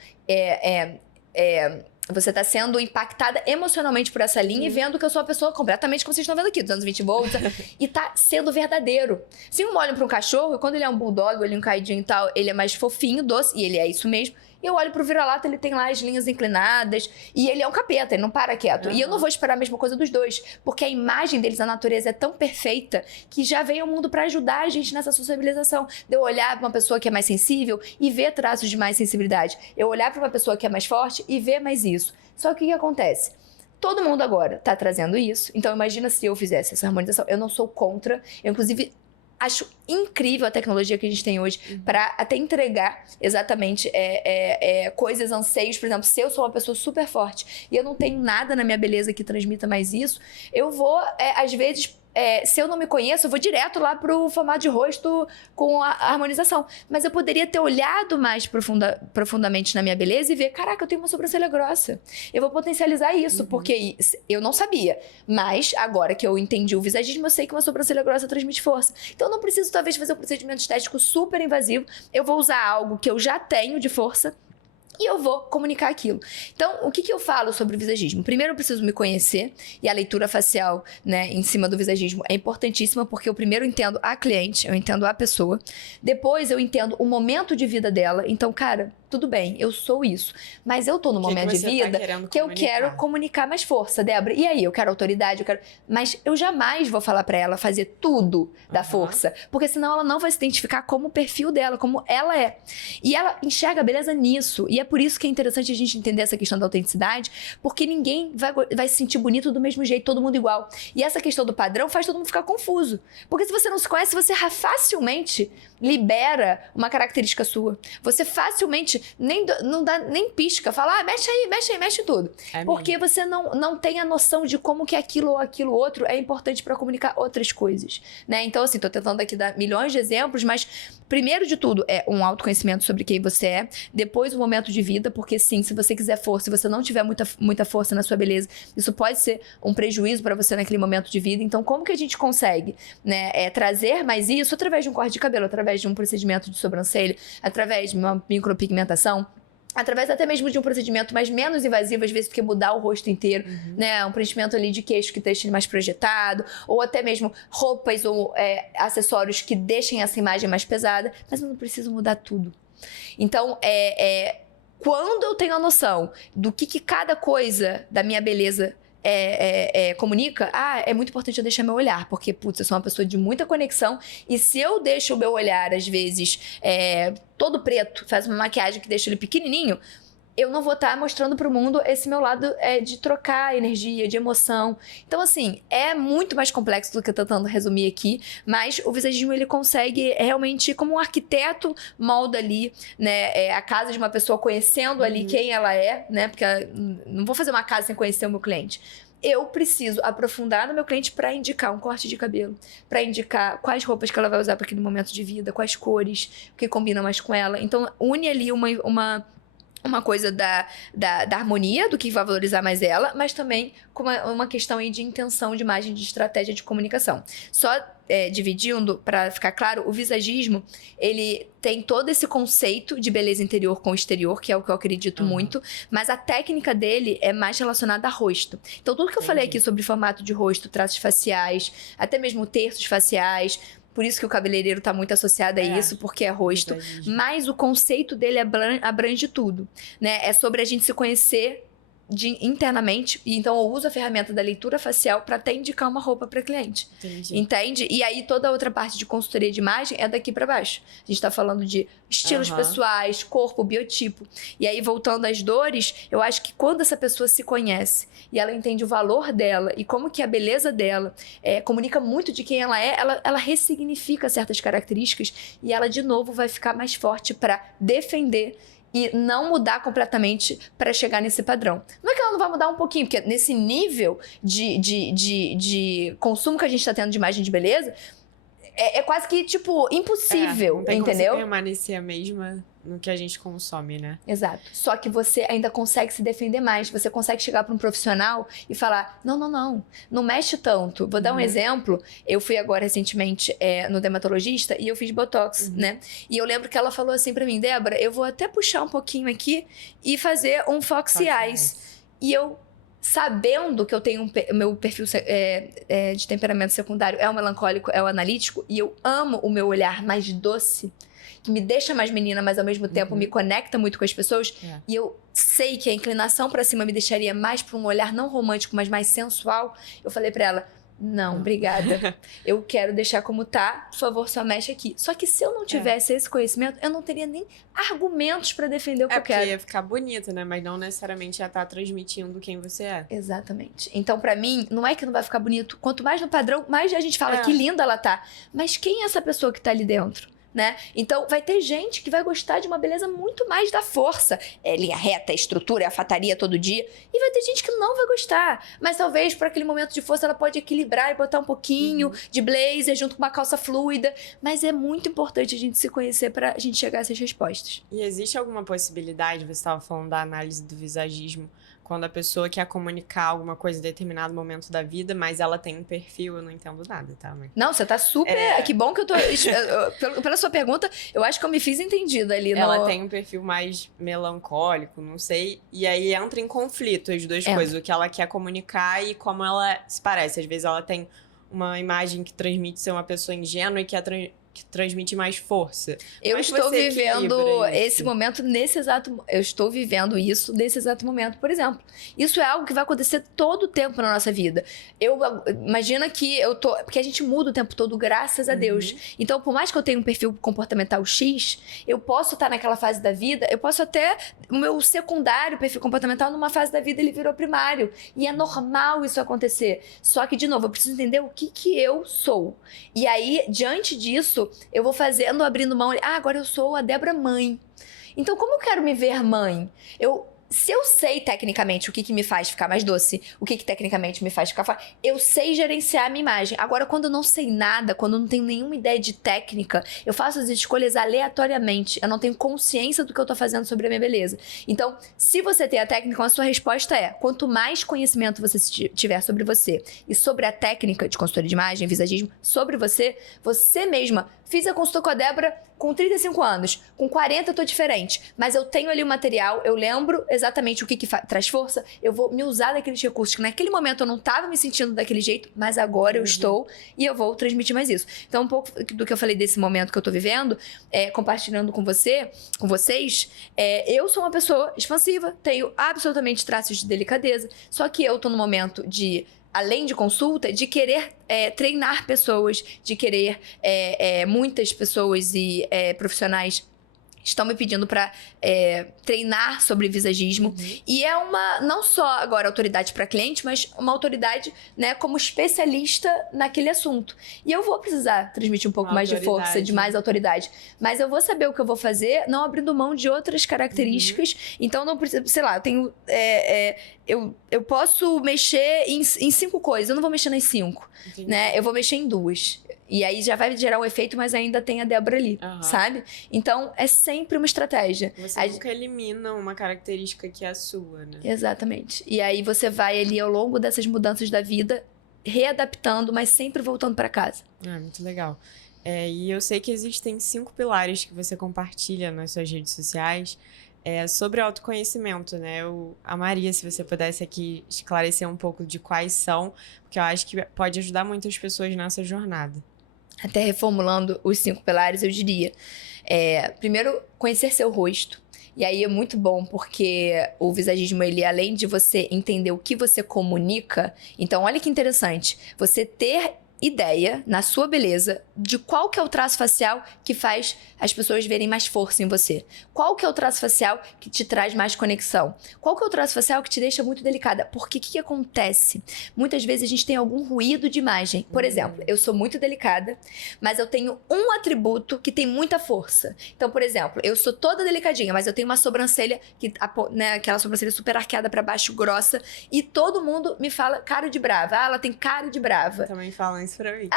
você tá sendo impactada emocionalmente por essa linha e vendo que eu sou uma pessoa completamente como vocês estão vendo aqui, 220 volts, e tá sendo verdadeiro. Se eu olho pra um cachorro, quando ele é um bulldog, ou ele é um caidinho e tal, ele é mais fofinho, doce, e ele é isso mesmo. E eu olho pro vira-lata, ele tem lá as linhas inclinadas, e ele é um capeta, ele não para quieto. E eu não vou esperar a mesma coisa dos dois, porque a imagem deles, a natureza é tão perfeita, que já veio ao mundo pra ajudar a gente nessa sociabilização. De eu olhar pra uma pessoa que é mais sensível e ver traços de mais sensibilidade. Eu olhar pra uma pessoa que é mais forte e ver mais isso. Só que o que acontece? Todo mundo agora tá trazendo isso, então imagina se eu fizesse essa harmonização. Eu não sou contra, eu inclusive acho incrível a tecnologia que a gente tem hoje para até entregar exatamente coisas, anseios. Por exemplo, se eu sou uma pessoa super forte e eu não tenho nada na minha beleza que transmita mais isso, eu vou, às vezes... se eu não me conheço, eu vou direto lá pro formato de rosto com a harmonização. Mas eu poderia ter olhado mais profundamente na minha beleza e ver, caraca, eu tenho uma sobrancelha grossa. Eu vou potencializar isso, porque eu não sabia. Mas agora que eu entendi o visagismo, eu sei que uma sobrancelha grossa transmite força. Então eu não preciso, talvez, fazer um procedimento estético super invasivo. Eu vou usar algo que eu já tenho de força e eu vou comunicar aquilo. Então, o que eu falo sobre o visagismo? Primeiro, eu preciso me conhecer. E a leitura facial, né, em cima do visagismo é importantíssima, porque eu primeiro entendo a cliente, eu entendo a pessoa. Depois, eu entendo o momento de vida dela. Então, cara, tudo bem, eu sou isso. Mas eu tô no momento de vida que eu quero comunicar mais força, Débora. E aí, eu quero autoridade, eu quero... Mas eu jamais vou falar pra ela fazer tudo da força. Porque senão ela não vai se identificar como o perfil dela, como ela é. E ela enxerga a beleza nisso. E é por isso que é interessante a gente entender essa questão da autenticidade, porque ninguém vai se sentir bonito do mesmo jeito, todo mundo igual. E essa questão do padrão faz todo mundo ficar confuso. Porque se você não se conhece, você facilmente libera uma característica sua. Você facilmente não dá nem pisca, fala, mexe aí, mexe em tudo. Porque você não tem a noção de como que aquilo ou aquilo outro é importante para comunicar outras coisas, né? Então, assim, tô tentando aqui dar milhões de exemplos, mas primeiro de tudo é um autoconhecimento sobre quem você é, depois o momento de vida, porque sim, se você quiser força, se você não tiver muita força na sua beleza, isso pode ser um prejuízo para você naquele momento de vida. Então, como que a gente consegue, né, trazer mais isso através de um corte de cabelo, através de um procedimento de sobrancelha, através de uma micropigmentação, através até mesmo de um procedimento mais menos invasivo, às vezes, do que mudar o rosto inteiro, né? Um preenchimento ali de queixo que deixe ele mais projetado, ou até mesmo roupas ou acessórios que deixem essa imagem mais pesada, mas eu não preciso mudar tudo. Então, quando eu tenho a noção do que cada coisa da minha beleza comunica, é muito importante eu deixar meu olhar, porque, putz, eu sou uma pessoa de muita conexão, e se eu deixo o meu olhar, às vezes, todo preto, faz uma maquiagem que deixa ele pequenininho, eu não vou estar mostrando pro mundo esse meu lado de trocar energia, de emoção. Então, assim, é muito mais complexo do que eu tô tentando resumir aqui, mas o visagismo, ele consegue realmente, como um arquiteto, molda ali, né, a casa de uma pessoa, conhecendo ali quem ela é, né, porque não vou fazer uma casa sem conhecer o meu cliente. Eu preciso aprofundar no meu cliente para indicar um corte de cabelo, para indicar quais roupas que ela vai usar para aquele momento de vida, quais cores que combinam mais com ela. Então, une ali uma coisa da harmonia, do que vai valorizar mais ela, mas também com uma questão aí de intenção, de imagem, de estratégia de comunicação. Só dividindo, para ficar claro, o visagismo, ele tem todo esse conceito de beleza interior com exterior, que é o que eu acredito muito, mas a técnica dele é mais relacionada a rosto. Então, tudo que eu falei aqui sobre formato de rosto, traços faciais, até mesmo terços faciais, por isso que o cabeleireiro está muito associado a isso, porque é rosto. Mas o conceito dele abrange tudo, né? É sobre a gente se conhecer internamente. E então eu uso a ferramenta da leitura facial para até indicar uma roupa para cliente. Entendi. Entende? E aí toda a outra parte de consultoria de imagem é daqui para baixo. A gente tá falando de estilos pessoais, corpo, biotipo. E aí, voltando às dores, eu acho que quando essa pessoa se conhece e ela entende o valor dela e como que a beleza dela comunica muito de quem ela é, ela ressignifica certas características e ela de novo vai ficar mais forte para defender e não mudar completamente para chegar nesse padrão. Não é que ela não vai mudar um pouquinho, porque nesse nível de consumo que a gente está tendo de imagem de beleza, é quase que, tipo, impossível, não tem entendeu? Como você permanecer a mesma no que a gente consome, né? Exato. Só que você ainda consegue se defender mais. Você consegue chegar para um profissional e falar, não mexe tanto. Vou dar um exemplo. Eu fui agora recentemente no dermatologista e eu fiz Botox, né? E eu lembro que ela falou assim para mim, Débora, eu vou até puxar um pouquinho aqui e fazer um Foxy Eyes. E eu, sabendo que eu tenho meu perfil de temperamento secundário é o melancólico, é o analítico, e eu amo o meu olhar mais doce, que me deixa mais menina, mas ao mesmo tempo me conecta muito com as pessoas, e eu sei que a inclinação pra cima me deixaria mais pra um olhar não romântico, mas mais sensual, eu falei pra ela, Não, obrigada. Eu quero deixar como tá, por favor, só mexe aqui. Só que se eu não tivesse esse conhecimento, eu não teria nem argumentos pra defender o que eu quero. Porque ia ficar bonito, né? Mas não necessariamente ia estar transmitindo quem você é. Exatamente. Então, pra mim, não é que não vai ficar bonito. Quanto mais no padrão, mais a gente fala que linda ela tá. Mas quem é essa pessoa que tá ali dentro? Né? Então, vai ter gente que vai gostar de uma beleza muito mais da força. É linha reta, estrutura, alfataria todo dia. E vai ter gente que não vai gostar. Mas talvez, por aquele momento de força, ela pode equilibrar e botar um pouquinho de blazer junto com uma calça fluida. Mas é muito importante a gente se conhecer pra gente chegar a essas respostas. E existe alguma possibilidade, você estava falando da análise do visagismo, quando a pessoa quer comunicar alguma coisa em determinado momento da vida, mas ela tem um perfil, eu não entendo nada, tá? Mas... Não, você tá super... Que bom que eu tô... Pela sua pergunta, eu acho que eu me fiz entendida ali. Ela tem um perfil mais melancólico, não sei. E aí entra em conflito as duas coisas. O que ela quer comunicar e como ela se parece. Às vezes ela tem uma imagem que transmite ser uma pessoa ingênua e que transmite mais força. Eu estou vivendo esse momento nesse exato... Eu estou vivendo isso nesse exato momento, por exemplo. Isso é algo que vai acontecer todo o tempo na nossa vida. Imagina que eu tô... Porque a gente muda o tempo todo, graças a Deus. Então, por mais que eu tenha um perfil comportamental X, eu posso estar naquela fase da vida, eu posso até... O meu secundário perfil comportamental, numa fase da vida, ele virou primário. E é normal isso acontecer. Só que, de novo, eu preciso entender o que eu sou. E aí, diante disso, eu vou fazendo, abrindo mão. Agora eu sou a Débora mãe. Então, como eu quero me ver mãe? Se eu sei tecnicamente o que me faz ficar mais doce, o que tecnicamente me faz ficar... Eu sei gerenciar a minha imagem. Agora, quando eu não sei nada, quando eu não tenho nenhuma ideia de técnica, eu faço as escolhas aleatoriamente. Eu não tenho consciência do que eu tô fazendo sobre a minha beleza. Então, se você tem a técnica, a sua resposta é: quanto mais conhecimento você tiver sobre você e sobre a técnica de consultoria de imagem, visagismo, sobre você mesma... Fiz a consulta com a Débora com 35 anos. Com 40 eu tô diferente. Mas eu tenho ali o material, eu lembro exatamente o que traz força. Eu vou me usar daqueles recursos que naquele momento eu não tava me sentindo daquele jeito, mas agora eu estou e eu vou transmitir mais isso. Então, um pouco do que eu falei desse momento que eu tô vivendo, compartilhando com vocês, eu sou uma pessoa expansiva, tenho absolutamente traços de delicadeza, só que eu tô no momento de... além de consulta, de querer treinar pessoas, de querer muitas pessoas e profissionais estão me pedindo para treinar sobre visagismo. E é não só agora autoridade para cliente, mas uma autoridade, né, como especialista naquele assunto. E eu vou precisar transmitir um pouco mais de força, de mais autoridade. Mas eu vou saber o que eu vou fazer, não abrindo mão de outras características. Então, não precisa, sei lá, eu tenho... eu posso mexer em 5 coisas, eu não vou mexer nas 5, né? Eu vou mexer em 2. E aí já vai gerar um efeito, mas ainda tem a Débora ali, sabe? Então, é sempre uma estratégia. Você nunca elimina uma característica que é a sua, né? Exatamente. E aí você vai ali, ao longo dessas mudanças da vida, readaptando, mas sempre voltando para casa. Muito legal. E eu sei que existem 5 pilares que você compartilha nas suas redes sociais sobre autoconhecimento, né? Eu amaria se você pudesse aqui esclarecer um pouco de quais são, porque eu acho que pode ajudar muitas pessoas nessa jornada. Até reformulando os 5 pilares, eu diria. Primeiro, conhecer seu rosto. E aí é muito bom, porque o visagismo, ele, além de você entender o que você comunica... Então, olha que interessante. Você ter ideia, na sua beleza, de qual que é o traço facial que faz as pessoas verem mais força em você. Qual que é o traço facial que te traz mais conexão. Qual que é o traço facial que te deixa muito delicada. Porque o que acontece? Muitas vezes a gente tem algum ruído de imagem. Por exemplo, eu sou muito delicada, mas eu tenho um atributo que tem muita força. Então, por exemplo, eu sou toda delicadinha, mas eu tenho uma sobrancelha, aquela sobrancelha super arqueada pra baixo, grossa, e todo mundo me fala cara de brava. Ela tem cara de brava. Também falam isso pra mim.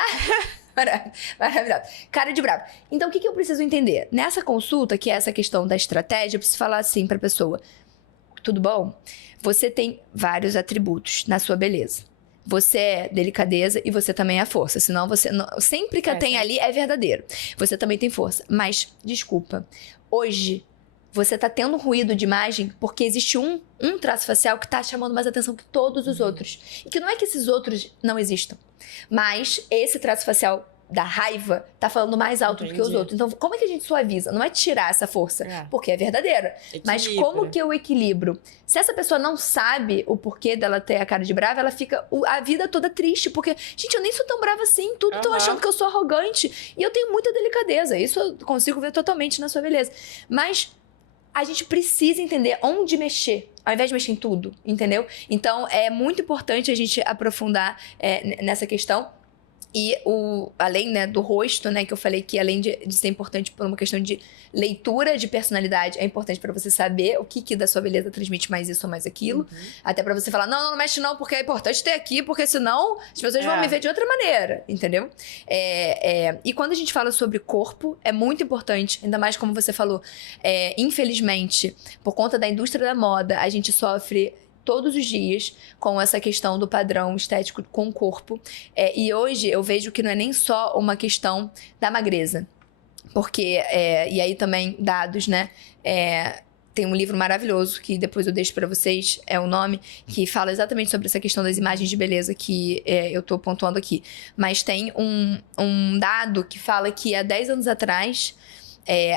Maravilhoso. Cara de bravo. Então, o que eu preciso entender? Nessa consulta, que é essa questão da estratégia, eu preciso falar assim pra pessoa: tudo bom? Você tem vários atributos na sua beleza. Você é delicadeza e você também é força. Senão você... sempre que eu tenho ali é verdadeiro. Você também tem força. Mas, desculpa, hoje você tá tendo ruído de imagem porque existe um traço facial que tá chamando mais atenção que todos os outros. E que não é que esses outros não existam, mas esse traço facial da raiva tá falando mais alto do que os outros. Então, como é que a gente suaviza? Não é tirar essa força, porque é verdadeira. Mas como que eu equilibro? Se essa pessoa não sabe o porquê dela ter a cara de brava, ela fica a vida toda triste. Porque, gente, eu nem sou tão brava assim. Tudo estão achando que eu sou arrogante. E eu tenho muita delicadeza. Isso eu consigo ver totalmente na sua beleza. Mas a gente precisa entender onde mexer, ao invés de mexer em tudo, entendeu? Então, é muito importante a gente aprofundar nessa questão. E além, né, do rosto, né, que eu falei que além de ser importante por uma questão de leitura de personalidade, é importante pra você saber o que da sua beleza transmite mais isso ou mais aquilo. Até pra você falar, não mexe não, porque é importante ter aqui, porque senão as pessoas vão me ver de outra maneira, entendeu? E quando a gente fala sobre corpo, é muito importante, ainda mais como você falou, infelizmente, por conta da indústria da moda, a gente sofre todos os dias com essa questão do padrão estético com o corpo. E hoje eu vejo que não é nem só uma questão da magreza. Porque, e aí também dados, né? Tem um livro maravilhoso, que depois eu deixo pra vocês, é o nome, que fala exatamente sobre essa questão das imagens de beleza que eu tô pontuando aqui. Mas tem um dado que fala que há 10 anos atrás,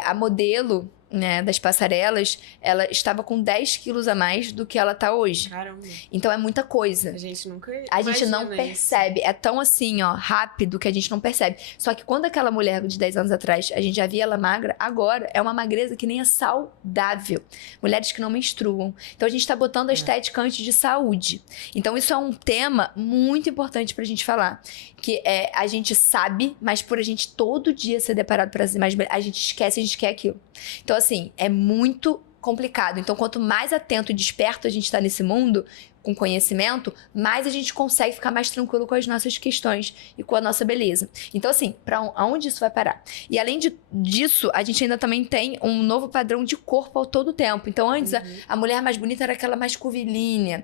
a modelo, né, das passarelas, ela estava com 10 quilos a mais do que ela tá hoje. Caramba. Então é muita coisa. A gente nunca A gente não percebe. É tão assim, ó, rápido que a gente não percebe. Só que quando aquela mulher de 10 anos atrás, a gente já via ela magra, agora é uma magreza que nem é saudável. Mulheres que não menstruam. Então a gente tá botando a estética antes de saúde. Então isso é um tema muito importante pra gente falar. Que a gente sabe, mas por a gente todo dia ser deparado por essas imagens, a gente esquece, a gente quer aquilo. Então, assim, é muito complicado. Então, quanto mais atento e desperto a gente tá nesse mundo, com conhecimento, mais a gente consegue ficar mais tranquilo com as nossas questões e com a nossa beleza. Então, assim, aonde isso vai parar? E além disso, a gente ainda também tem um novo padrão de corpo ao todo tempo. Então, antes, a mulher mais bonita era aquela mais curvilínea.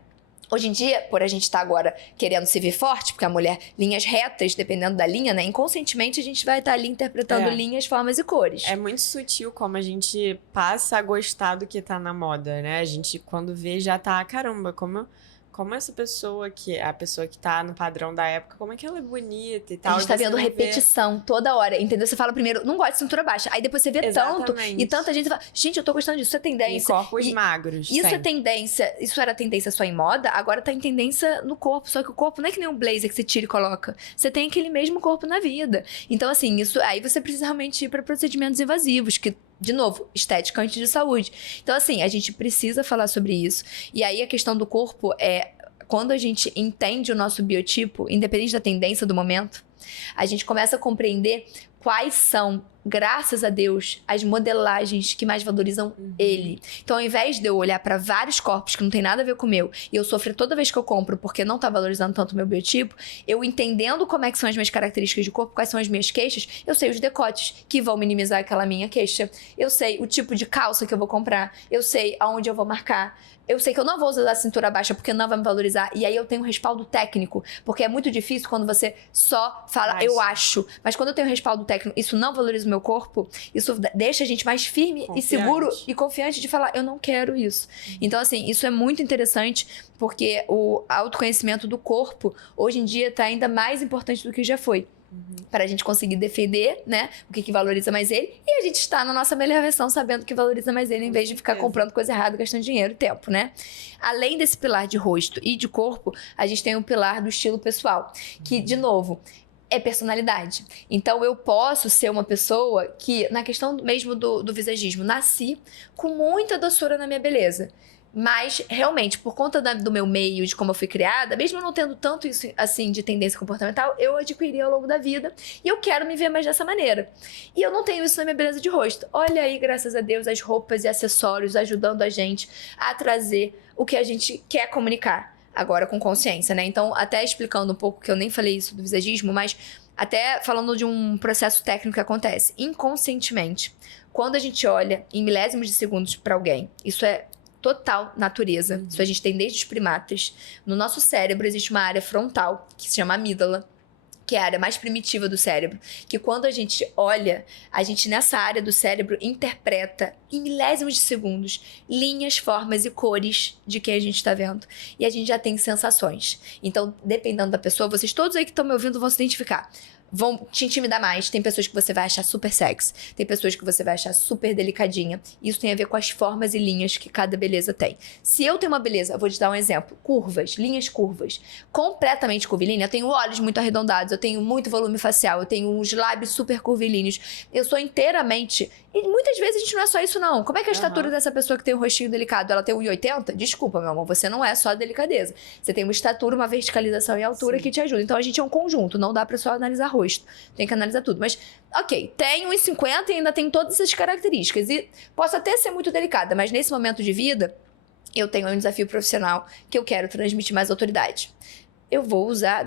Hoje em dia, por a gente estar agora querendo se ver forte, porque a mulher, linhas retas, dependendo da linha, né? Inconscientemente a gente vai estar ali interpretando linhas, formas e cores. É muito sutil como a gente passa a gostar do que tá na moda, né? A gente, quando vê, já tá, caramba, como essa pessoa que a pessoa que tá no padrão da época, como é que ela é bonita e tal. A gente tá vendo repetição toda hora, entendeu? Você fala primeiro, não gosto de cintura baixa. Aí depois você vê tanto, e tanta gente fala, gente, eu tô gostando disso, isso é tendência. E corpos magros. Isso é tendência, isso era tendência só em moda, agora tá em tendência no corpo. Só que o corpo não é que nem um blazer que você tira e coloca. Você tem aquele mesmo corpo na vida. Então, assim, isso aí você precisa realmente ir pra procedimentos invasivos, que de novo, estética antes de saúde. Então, assim, a gente precisa falar sobre isso. E aí, a questão do corpo quando a gente entende o nosso biotipo, independente da tendência do momento, a gente começa a compreender quais são, graças a Deus, as modelagens que mais valorizam ele. Então, ao invés de eu olhar para vários corpos que não tem nada a ver com o meu, e eu sofrer toda vez que eu compro porque não tá valorizando tanto o meu biotipo, eu entendendo como é que são as minhas características de corpo, quais são as minhas queixas, eu sei os decotes que vão minimizar aquela minha queixa, eu sei o tipo de calça que eu vou comprar, eu sei aonde eu vou marcar, eu sei que eu não vou usar a cintura baixa porque não vai me valorizar. E aí eu tenho um respaldo técnico. Porque é muito difícil quando você só fala, eu acho. Mas quando eu tenho um respaldo técnico, isso não valoriza o meu corpo, isso deixa a gente mais firme e seguro e confiante de falar, eu não quero isso. Então, assim, isso é muito interessante porque o autoconhecimento do corpo, hoje em dia, tá ainda mais importante do que já foi. Para a gente conseguir defender, né, o que valoriza mais ele, e a gente está na nossa melhor versão sabendo o que valoriza mais ele, em vez de ficar comprando coisa errada, gastando dinheiro e tempo, né? Além desse pilar de rosto e de corpo, a gente tem um pilar do estilo pessoal, que, de novo, é personalidade. Então, eu posso ser uma pessoa que, na questão mesmo do visagismo, nasci com muita doçura na minha beleza. Mas, realmente, por conta do meu meio, de como eu fui criada, mesmo não tendo tanto isso, assim, de tendência comportamental, eu adquiri ao longo da vida. E eu quero me ver mais dessa maneira. E eu não tenho isso na minha beleza de rosto. Olha aí, graças a Deus, as roupas e acessórios ajudando a gente a trazer o que a gente quer comunicar. Agora com consciência, né? Então, até explicando um pouco, que eu nem falei isso do visagismo, mas até falando de um processo técnico que acontece. Inconscientemente, quando a gente olha em milésimos de segundos para alguém, isso é total natureza. Isso a gente tem desde os primatas. No nosso cérebro existe uma área frontal, que se chama amígdala, que é a área mais primitiva do cérebro, que quando a gente olha, a gente nessa área do cérebro interpreta em milésimos de segundos linhas, formas e cores de quem a gente está vendo. E a gente já tem sensações. Então, dependendo da pessoa, vocês todos aí que estão me ouvindo vão se identificar. vão te intimidar mais. Tem pessoas que você vai achar super sexy. Tem pessoas que você vai achar super delicadinha. Isso tem a ver com as formas e linhas que cada beleza tem. Se eu tenho uma beleza, eu vou te dar um exemplo. Curvas, linhas curvas. Completamente curvilínea. Eu tenho olhos muito arredondados, eu tenho muito volume facial, eu tenho uns lábios super curvilíneos. Eu sou inteiramente... E muitas vezes a gente não é só isso, não. Como é que é a estatura dessa pessoa que tem um rostinho delicado? Ela tem 1,80? Desculpa, meu amor, você não é só delicadeza. Você tem uma estatura, uma verticalização e altura que te ajuda. Então a gente é um conjunto, não dá pra só analisar rosto. Tem que analisar tudo. Mas, ok, tem 1,50 e ainda tem todas essas características. E posso até ser muito delicada, mas nesse momento de vida, eu tenho um desafio profissional que eu quero transmitir mais autoridade. Eu vou usar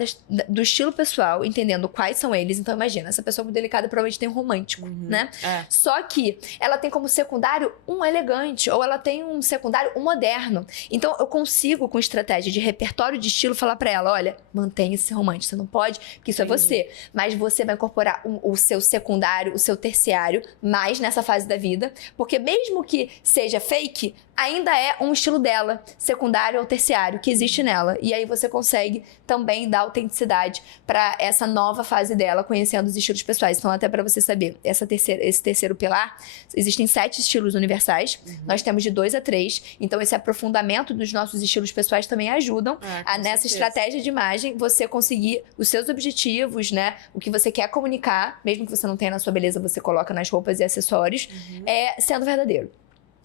do estilo pessoal, entendendo quais são eles. Então, imagina, essa pessoa muito delicada provavelmente tem um romântico, né? Só que ela tem como secundário um elegante, ou ela tem um secundário um moderno. Então, eu consigo, com estratégia de repertório de estilo, falar pra ela, olha, mantenha esse romântico, você não pode, porque isso é você. Mas você vai incorporar o seu secundário, o seu terciário, mais nessa fase da vida. Porque mesmo que seja fake, ainda é um estilo dela, secundário ou terciário, que existe nela. E aí você consegue também dar autenticidade para essa nova fase dela, conhecendo os estilos pessoais. Então, até para você saber, esse terceiro pilar, existem 7 estilos universais. Nós temos de 2 a 3. Então, esse aprofundamento dos nossos estilos pessoais também ajudam nessa estratégia de imagem, você conseguir os seus objetivos, né? O que você quer comunicar, mesmo que você não tenha na sua beleza, você coloca nas roupas e acessórios, sendo verdadeiro.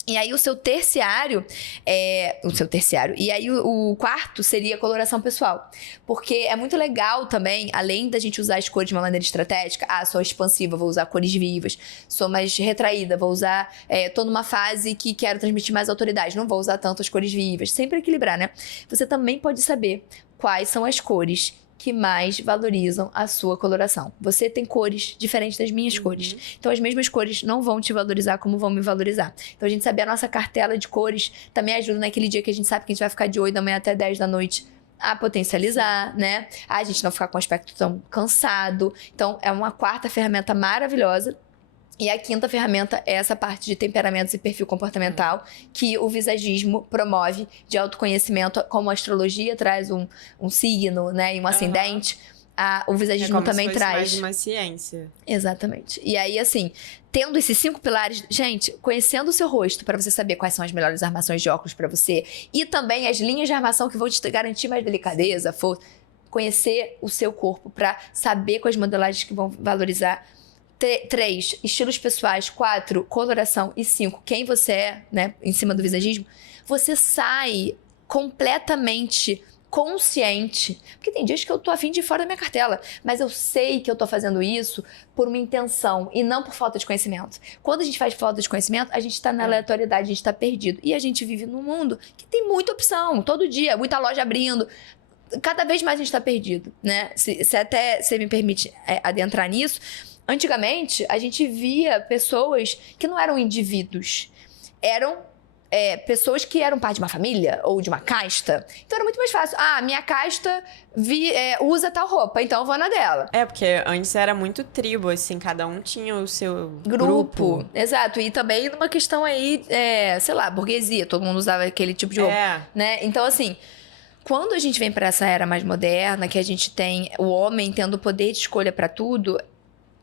E aí o seu terciário, e aí o quarto seria a coloração pessoal. Porque é muito legal também, além da gente usar as cores de uma maneira estratégica, sou expansiva, vou usar cores vivas, sou mais retraída, vou usar, tô numa fase que quero transmitir mais autoridade, não vou usar tanto as cores vivas, sempre equilibrar, né? Você também pode saber quais são as cores que mais valorizam a sua coloração. Você tem cores diferentes das minhas cores. Então, as mesmas cores não vão te valorizar como vão me valorizar. Então, a gente saber a nossa cartela de cores também ajuda naquele dia que a gente sabe que a gente vai ficar de 8 da manhã até 10 da noite a potencializar, né? A gente não ficar com um aspecto tão cansado. Então, é uma quarta ferramenta maravilhosa. E a quinta ferramenta é essa parte de temperamentos e perfil comportamental que o visagismo promove de autoconhecimento, como a astrologia traz um signo, né, e um ascendente, o visagismo também traz. Mais uma ciência. Exatamente. E aí, assim, tendo esses 5 pilares, gente, conhecendo o seu rosto para você saber quais são as melhores armações de óculos para você e também as linhas de armação que vão te garantir mais delicadeza, conhecer o seu corpo para saber quais modelagens que vão valorizar. 3, estilos pessoais. 4, coloração. E 5, quem você é, né, em cima do visagismo. Você sai completamente consciente. Porque tem dias que eu tô a fim de ir fora da minha cartela, mas eu sei que eu tô fazendo isso por uma intenção e não por falta de conhecimento. Quando a gente faz falta de conhecimento, a gente tá na aleatoriedade, a gente tá perdido. E a gente vive num mundo que tem muita opção, todo dia, muita loja abrindo. Cada vez mais a gente tá perdido, né? Se até você me permite adentrar nisso, antigamente, a gente via pessoas que não eram indivíduos. Eram pessoas que eram parte de uma família ou de uma casta. Então, era muito mais fácil. Minha casta usa tal roupa, então eu vou na dela. Porque antes era muito tribo, assim, cada um tinha o seu grupo. Exato. E também numa questão aí, sei lá, burguesia. Todo mundo usava aquele tipo de roupa. Né? Então, assim... Quando a gente vem para essa era mais moderna, que a gente tem o homem tendo o poder de escolha para tudo,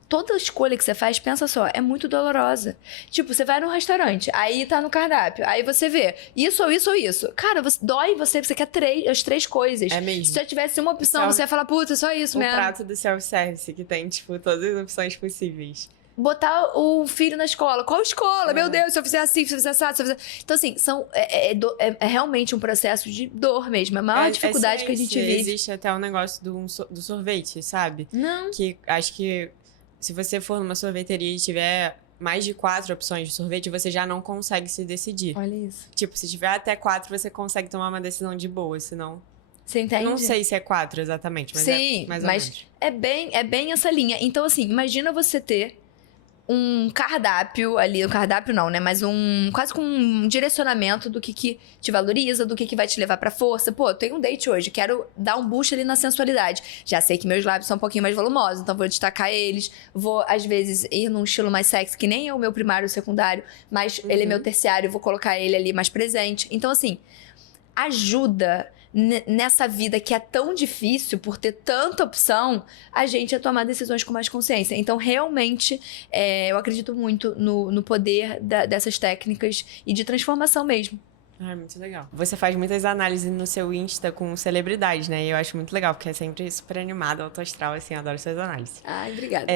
toda escolha que você faz, pensa só, é muito dolorosa. Tipo, você vai num restaurante, aí tá no cardápio, aí você vê isso ou isso ou isso. Cara, você quer as 3 coisas. É mesmo. Se já tivesse uma opção, você ia falar, putz, só isso mesmo. O prato do self-service, que tem, tipo, todas as opções possíveis. Botar o filho na escola. Qual escola? Meu Deus, se eu fizer assim, se eu fizer assado, se eu fizer... Então, assim, é realmente um processo de dor mesmo. É a maior dificuldade que a gente vive. Existe até o negócio do sorvete, sabe? Não. Que acho que se você for numa sorveteria e tiver mais de 4 opções de sorvete, você já não consegue se decidir. Olha isso. Tipo, se tiver até 4, você consegue tomar uma decisão de boa, senão... Você entende? Não sei se é 4 exatamente, mas sim, mais ou menos. É bem essa linha. Então, assim, imagina você ter um cardápio ali, um cardápio não, né? Mas quase com um direcionamento do que te valoriza, do que vai te levar pra força. Pô, tenho um date hoje, quero dar um boost ali na sensualidade. Já sei que meus lábios são um pouquinho mais volumosos, então vou destacar eles. Vou, às vezes, ir num estilo mais sexy, que nem é o meu primário ou secundário, mas ele é meu terciário, vou colocar ele ali mais presente. Então, assim, ajuda nessa vida que é tão difícil, por ter tanta opção, a gente a tomar decisões com mais consciência. Então, realmente, eu acredito muito no poder dessas técnicas e de transformação mesmo. Ah, muito legal. Você faz muitas análises no seu Insta com celebridades, né? E eu acho muito legal, porque é sempre super animado, autoastral, assim, adoro suas análises. Ai, obrigada.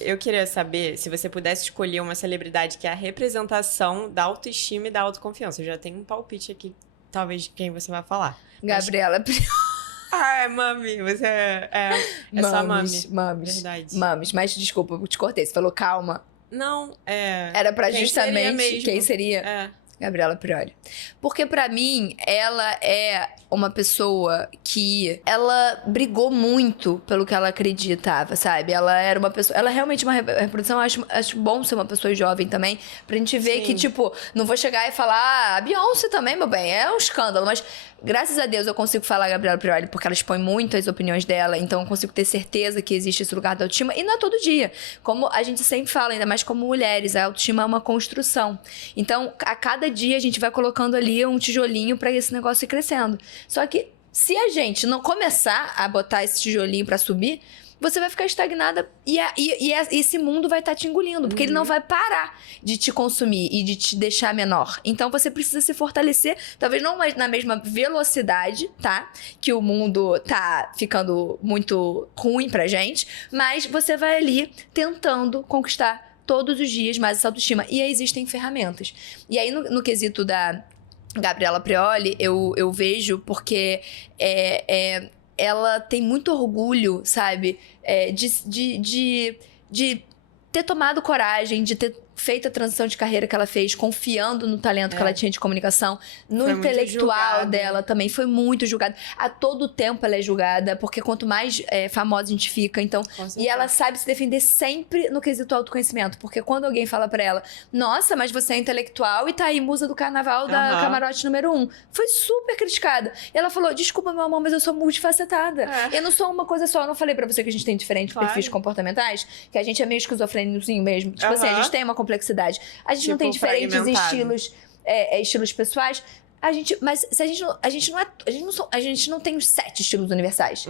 Eu queria saber se você pudesse escolher uma celebridade que é a representação da autoestima e da autoconfiança. Eu já tenho um palpite aqui, talvez, de quem você vai falar. Gabriela Ah, mami, você é só mami. Mames. Verdade. Mames, mas desculpa, eu te cortei. Você falou calma. Não, Era pra quem justamente seria mesmo? quem seria? Gabriela Prioli. Porque pra mim, ela é uma pessoa que ela brigou muito pelo que ela acreditava, sabe? Ela era uma pessoa... Ela é realmente uma reprodução. Acho bom ser uma pessoa jovem também, pra gente ver Sim. que, tipo, não vou chegar e falar a Beyoncé também, meu bem, é um escândalo, mas graças a Deus eu consigo falar a Gabriela Prioli porque ela expõe muito as opiniões dela, então eu consigo ter certeza que existe esse lugar da autoestima, e não é todo dia. Como a gente sempre fala, ainda mais como mulheres, a autoestima é uma construção. Então, a cada dia a gente vai colocando ali um tijolinho pra esse negócio ir crescendo. Só que se a gente não começar a botar esse tijolinho pra subir, você vai ficar estagnada e esse mundo vai estar te engolindo, porque ele não vai parar de te consumir e de te deixar menor. Então você precisa se fortalecer, talvez não na mesma velocidade, tá? Que o mundo tá ficando muito ruim pra gente, mas você vai ali tentando conquistar todos os dias mais essa autoestima. E aí existem ferramentas. E aí no quesito da Gabriela Prioli, eu vejo porque ela tem muito orgulho, sabe? De ter tomado coragem, de ter feito a transição de carreira que ela fez, confiando no talento que ela tinha de comunicação, no foi intelectual dela também, foi muito julgada. A todo tempo ela é julgada, porque quanto mais famosa a gente fica, então... E ela sabe se defender sempre no quesito autoconhecimento, porque quando alguém fala pra ela, nossa, mas você é intelectual e tá aí musa do carnaval da camarote número 1. Foi super criticada. E ela falou, desculpa, meu amor, mas eu sou multifacetada. Eu não sou uma coisa só. Eu não falei pra você que a gente tem diferentes perfis comportamentais? Que a gente é meio esquizofrênicozinho mesmo. Tipo assim, a gente tem uma complexidade. A gente não tem diferentes estilos pessoais. Mas se a gente não tem os 7 estilos universais.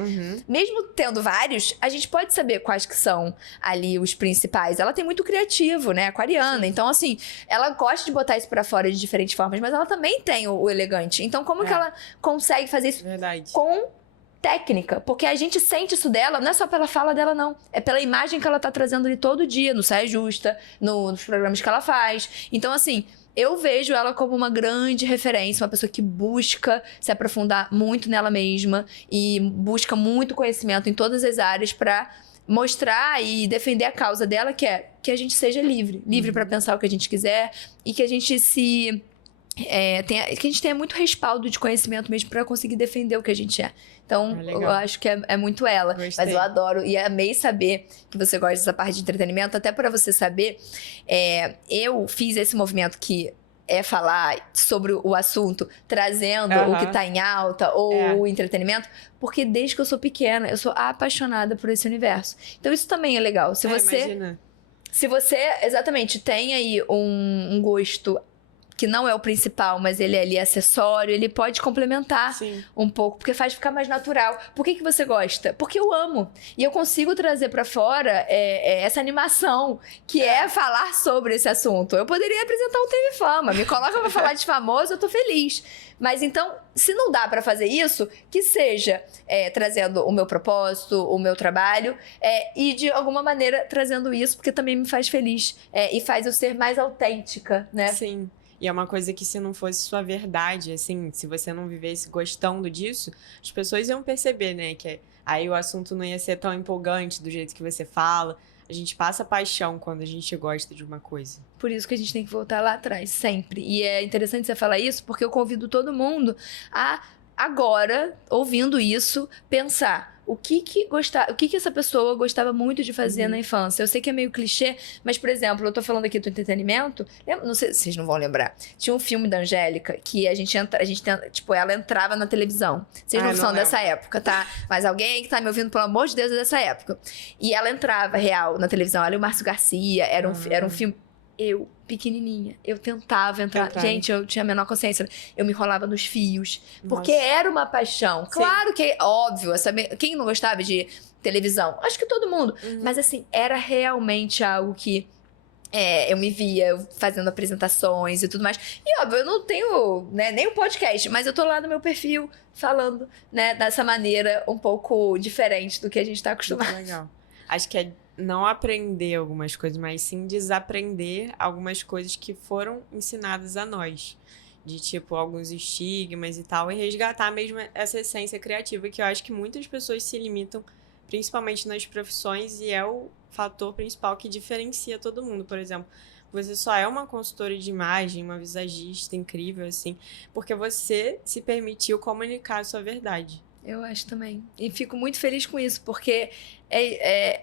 Mesmo tendo vários, a gente pode saber quais que são ali os principais. Ela tem muito criativo, né? Aquariana. Então, assim, ela gosta de botar isso pra fora de diferentes formas, mas ela também tem o elegante. Então, como que ela consegue fazer isso com técnica? Porque a gente sente isso dela, não é só pela fala dela, não. É pela imagem que ela tá trazendo ali todo dia, no Saia Justa, nos programas que ela faz. Então, assim, eu vejo ela como uma grande referência, uma pessoa que busca se aprofundar muito nela mesma e busca muito conhecimento em todas as áreas pra mostrar e defender a causa dela, que é que a gente seja livre. Livre pra pensar o que a gente quiser e que a gente que a gente tenha muito respaldo de conhecimento mesmo pra conseguir defender o que a gente é. Então, eu acho que é muito ela. Gostei. Mas eu adoro e amei saber que você gosta dessa parte de entretenimento. Até pra você saber, eu fiz esse movimento que é falar sobre o assunto, trazendo o que tá em alta ou o entretenimento, porque desde que eu sou pequena, eu sou apaixonada por esse universo. Então, isso também é legal. Se você, exatamente, tem aí um gosto que não é o principal, mas ele é ali acessório, ele pode complementar um pouco, porque faz ficar mais natural. Por que você gosta? Porque eu amo. E eu consigo trazer pra fora essa animação, que é falar sobre esse assunto. Eu poderia apresentar um TV Fama, me coloca pra falar de famoso, eu tô feliz. Mas então, se não dá pra fazer isso, que seja trazendo o meu propósito, o meu trabalho, e de alguma maneira trazendo isso, porque também me faz feliz e faz eu ser mais autêntica, né? Sim. E é uma coisa que, se não fosse sua verdade, assim, se você não vivesse gostando disso, as pessoas iam perceber, né? Que aí o assunto não ia ser tão empolgante do jeito que você fala. A gente passa paixão quando a gente gosta de uma coisa. Por isso que a gente tem que voltar lá atrás, sempre. E é interessante você falar isso, porque eu convido todo mundo a, agora, ouvindo isso, pensar... O que essa pessoa gostava muito de fazer na infância? Eu sei que é meio clichê, mas, por exemplo, eu tô falando aqui do entretenimento. Não sei, vocês não vão lembrar. Tinha um filme da Angélica que ela entrava na televisão. Vocês não são dessa época, tá? Mas alguém que tá me ouvindo, pelo amor de Deus, é dessa época. E ela entrava real na televisão. Ela e o Márcio Garcia. Era um filme eu, pequenininha, eu tentava entrar. Gente, eu tinha a menor consciência. Eu me enrolava nos fios. Porque era uma paixão. Sim. Claro que, óbvio, quem não gostava de televisão? Acho que todo mundo. Mas assim, era realmente algo que eu me via fazendo apresentações e tudo mais. E óbvio, eu não tenho, né, nem um podcast, mas eu tô lá no meu perfil falando, né, dessa maneira um pouco diferente do que a gente tá acostumado. Muito legal. Acho que é não aprender algumas coisas, mas sim desaprender algumas coisas que foram ensinadas a nós. De, tipo, alguns estigmas e tal, e resgatar mesmo essa essência criativa, que eu acho que muitas pessoas se limitam, principalmente nas profissões, e é o fator principal que diferencia todo mundo. Por exemplo, você só é uma consultora de imagem, uma visagista incrível, assim, porque você se permitiu comunicar a sua verdade. Eu acho também. E fico muito feliz com isso, porque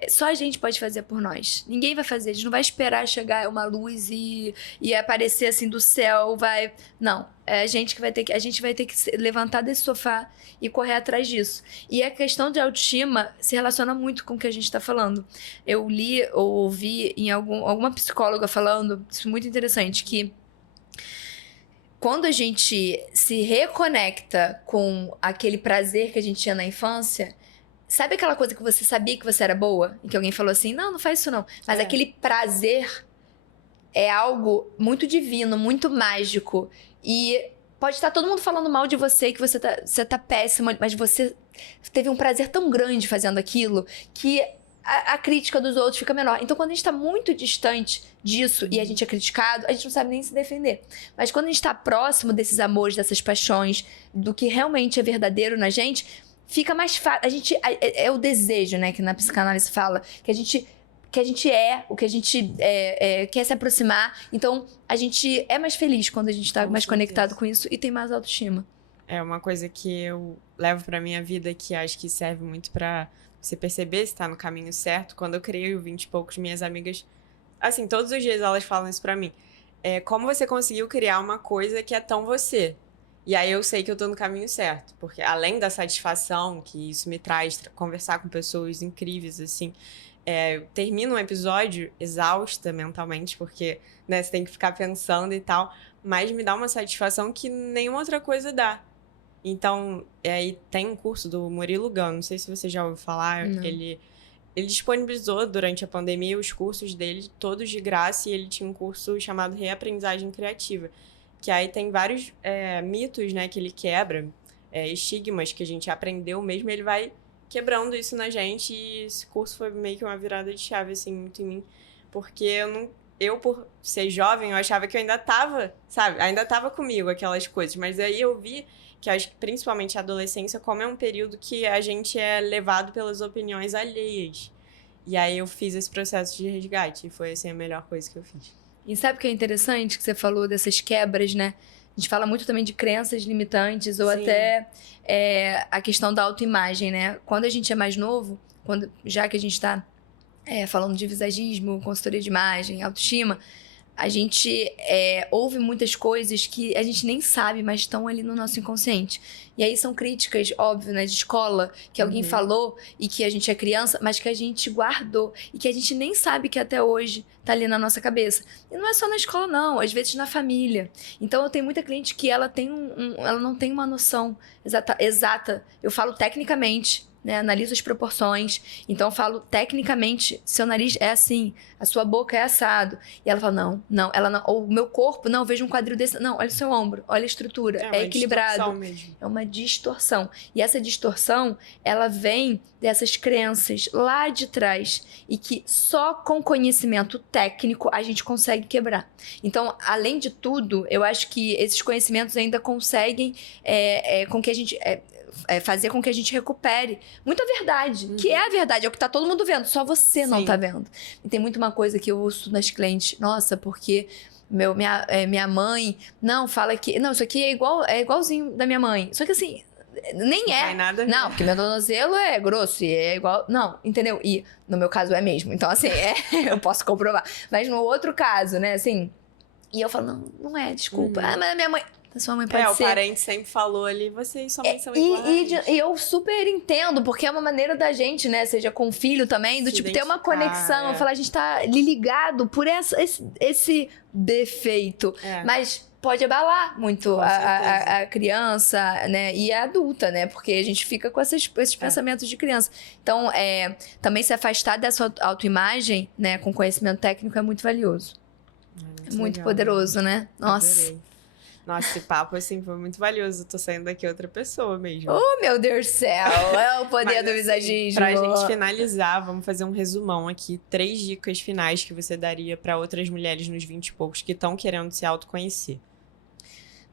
só a gente pode fazer por nós. Ninguém vai fazer. A gente não vai esperar chegar uma luz e aparecer assim do céu, vai... Não. A gente vai ter que se levantar desse sofá e correr atrás disso. E a questão de autoestima se relaciona muito com o que a gente está falando. Eu li ou ouvi em alguma psicóloga falando, isso é muito interessante, que quando a gente se reconecta com aquele prazer que a gente tinha na infância, sabe aquela coisa que você sabia que você era boa? E que alguém falou assim, não faz isso não. Mas aquele prazer é algo muito divino, muito mágico. E pode estar todo mundo falando mal de você, que você tá péssima, mas você teve um prazer tão grande fazendo aquilo que a crítica dos outros fica menor. Então, quando a gente tá muito distante disso e a gente é criticado, a gente não sabe nem se defender. Mas quando a gente tá próximo desses amores, dessas paixões, do que realmente é verdadeiro na gente, fica mais fácil. É o desejo, né, que na psicanálise fala, que a gente é, o que a gente quer se aproximar. Então, a gente é mais feliz quando a gente tá mais conectado com isso e tem mais autoestima. É uma coisa que eu levo pra minha vida, que acho que serve muito pra você perceber se tá no caminho certo. Quando eu criei o 20 e poucos, minhas amigas, assim, todos os dias elas falam isso pra mim. Como você conseguiu criar uma coisa que é tão você? E aí eu sei que eu tô no caminho certo. Porque além da satisfação que isso me traz, conversar com pessoas incríveis, assim, eu termino um episódio exausta mentalmente, porque, né, você tem que ficar pensando e tal, mas me dá uma satisfação que nenhuma outra coisa dá. Então, aí tem um curso do Murilo Gun, não sei se você já ouviu falar, ele disponibilizou durante a pandemia os cursos dele, todos de graça, e ele tinha um curso chamado Reaprendizagem Criativa, que aí tem vários mitos, né, que ele quebra, estigmas que a gente aprendeu mesmo, ele vai quebrando isso na gente, e esse curso foi meio que uma virada de chave, assim, muito em mim, porque eu, por ser jovem, eu achava que eu ainda tava, sabe, ainda tava comigo aquelas coisas, mas aí eu vi que acho que principalmente a adolescência, como é um período que a gente é levado pelas opiniões alheias. E aí eu fiz esse processo de resgate, e foi, assim, a melhor coisa que eu fiz. E sabe o que é interessante que você falou dessas quebras, né? A gente fala muito também de crenças limitantes ou até a questão da autoimagem, né? Quando a gente é mais novo, já que a gente está falando de visagismo, consultoria de imagem, autoestima, a gente ouve muitas coisas que a gente nem sabe, mas estão ali no nosso inconsciente. E aí são críticas, óbvio, né, de escola, que alguém falou e que a gente é criança, mas que a gente guardou e que a gente nem sabe que até hoje tá ali na nossa cabeça. E não é só na escola, não, às vezes na família. Então eu tenho muita cliente que ela tem ela não tem uma noção exata. Eu falo tecnicamente, né, analiso as proporções, então eu falo tecnicamente, seu nariz é assim, a sua boca é assado, e ela fala, não, ela não, ou o meu corpo, não, eu vejo um quadril desse, não, olha o seu ombro, olha a estrutura, é equilibrado, mesmo. é uma distorção, e essa distorção, ela vem dessas crenças lá de trás, e que só com conhecimento técnico a gente consegue quebrar. Então, além de tudo, eu acho que esses conhecimentos ainda conseguem com que a gente fazer com que a gente recupere muita verdade, que é a verdade, é o que tá todo mundo vendo, só você não tá vendo. E tem muito uma coisa que eu ouço nas clientes, nossa, porque minha mãe, não, fala que, não, isso aqui é igualzinho da minha mãe, só que assim, nem não tem nada a ver. Não, porque meu tornozelo é grosso e é igual, não, entendeu? E no meu caso é mesmo, então assim, eu posso comprovar, mas no outro caso, né, assim, e eu falo, não é, desculpa, mas a minha mãe... a sua mãe pode ser. O parente sempre falou ali, você e sua mãe são iguais. E eu super entendo, porque é uma maneira da gente, né, seja com o filho também, do tipo, ter uma conexão, falar, a gente tá ligado por esse defeito. Mas pode abalar muito a criança, né, e a adulta, né, porque a gente fica com esses pensamentos de criança. Então, também se afastar dessa autoimagem, né, com conhecimento técnico é muito valioso. Muito legal, poderoso, né? Nossa. Adorei. Nossa, esse papo, assim, foi muito valioso. Eu tô saindo daqui outra pessoa mesmo. Oh, meu Deus do céu! É o poder do visagismo. Pra gente finalizar, vamos fazer um resumão aqui. 3 dicas finais que você daria pra outras mulheres nos 20 e poucos que estão querendo se autoconhecer.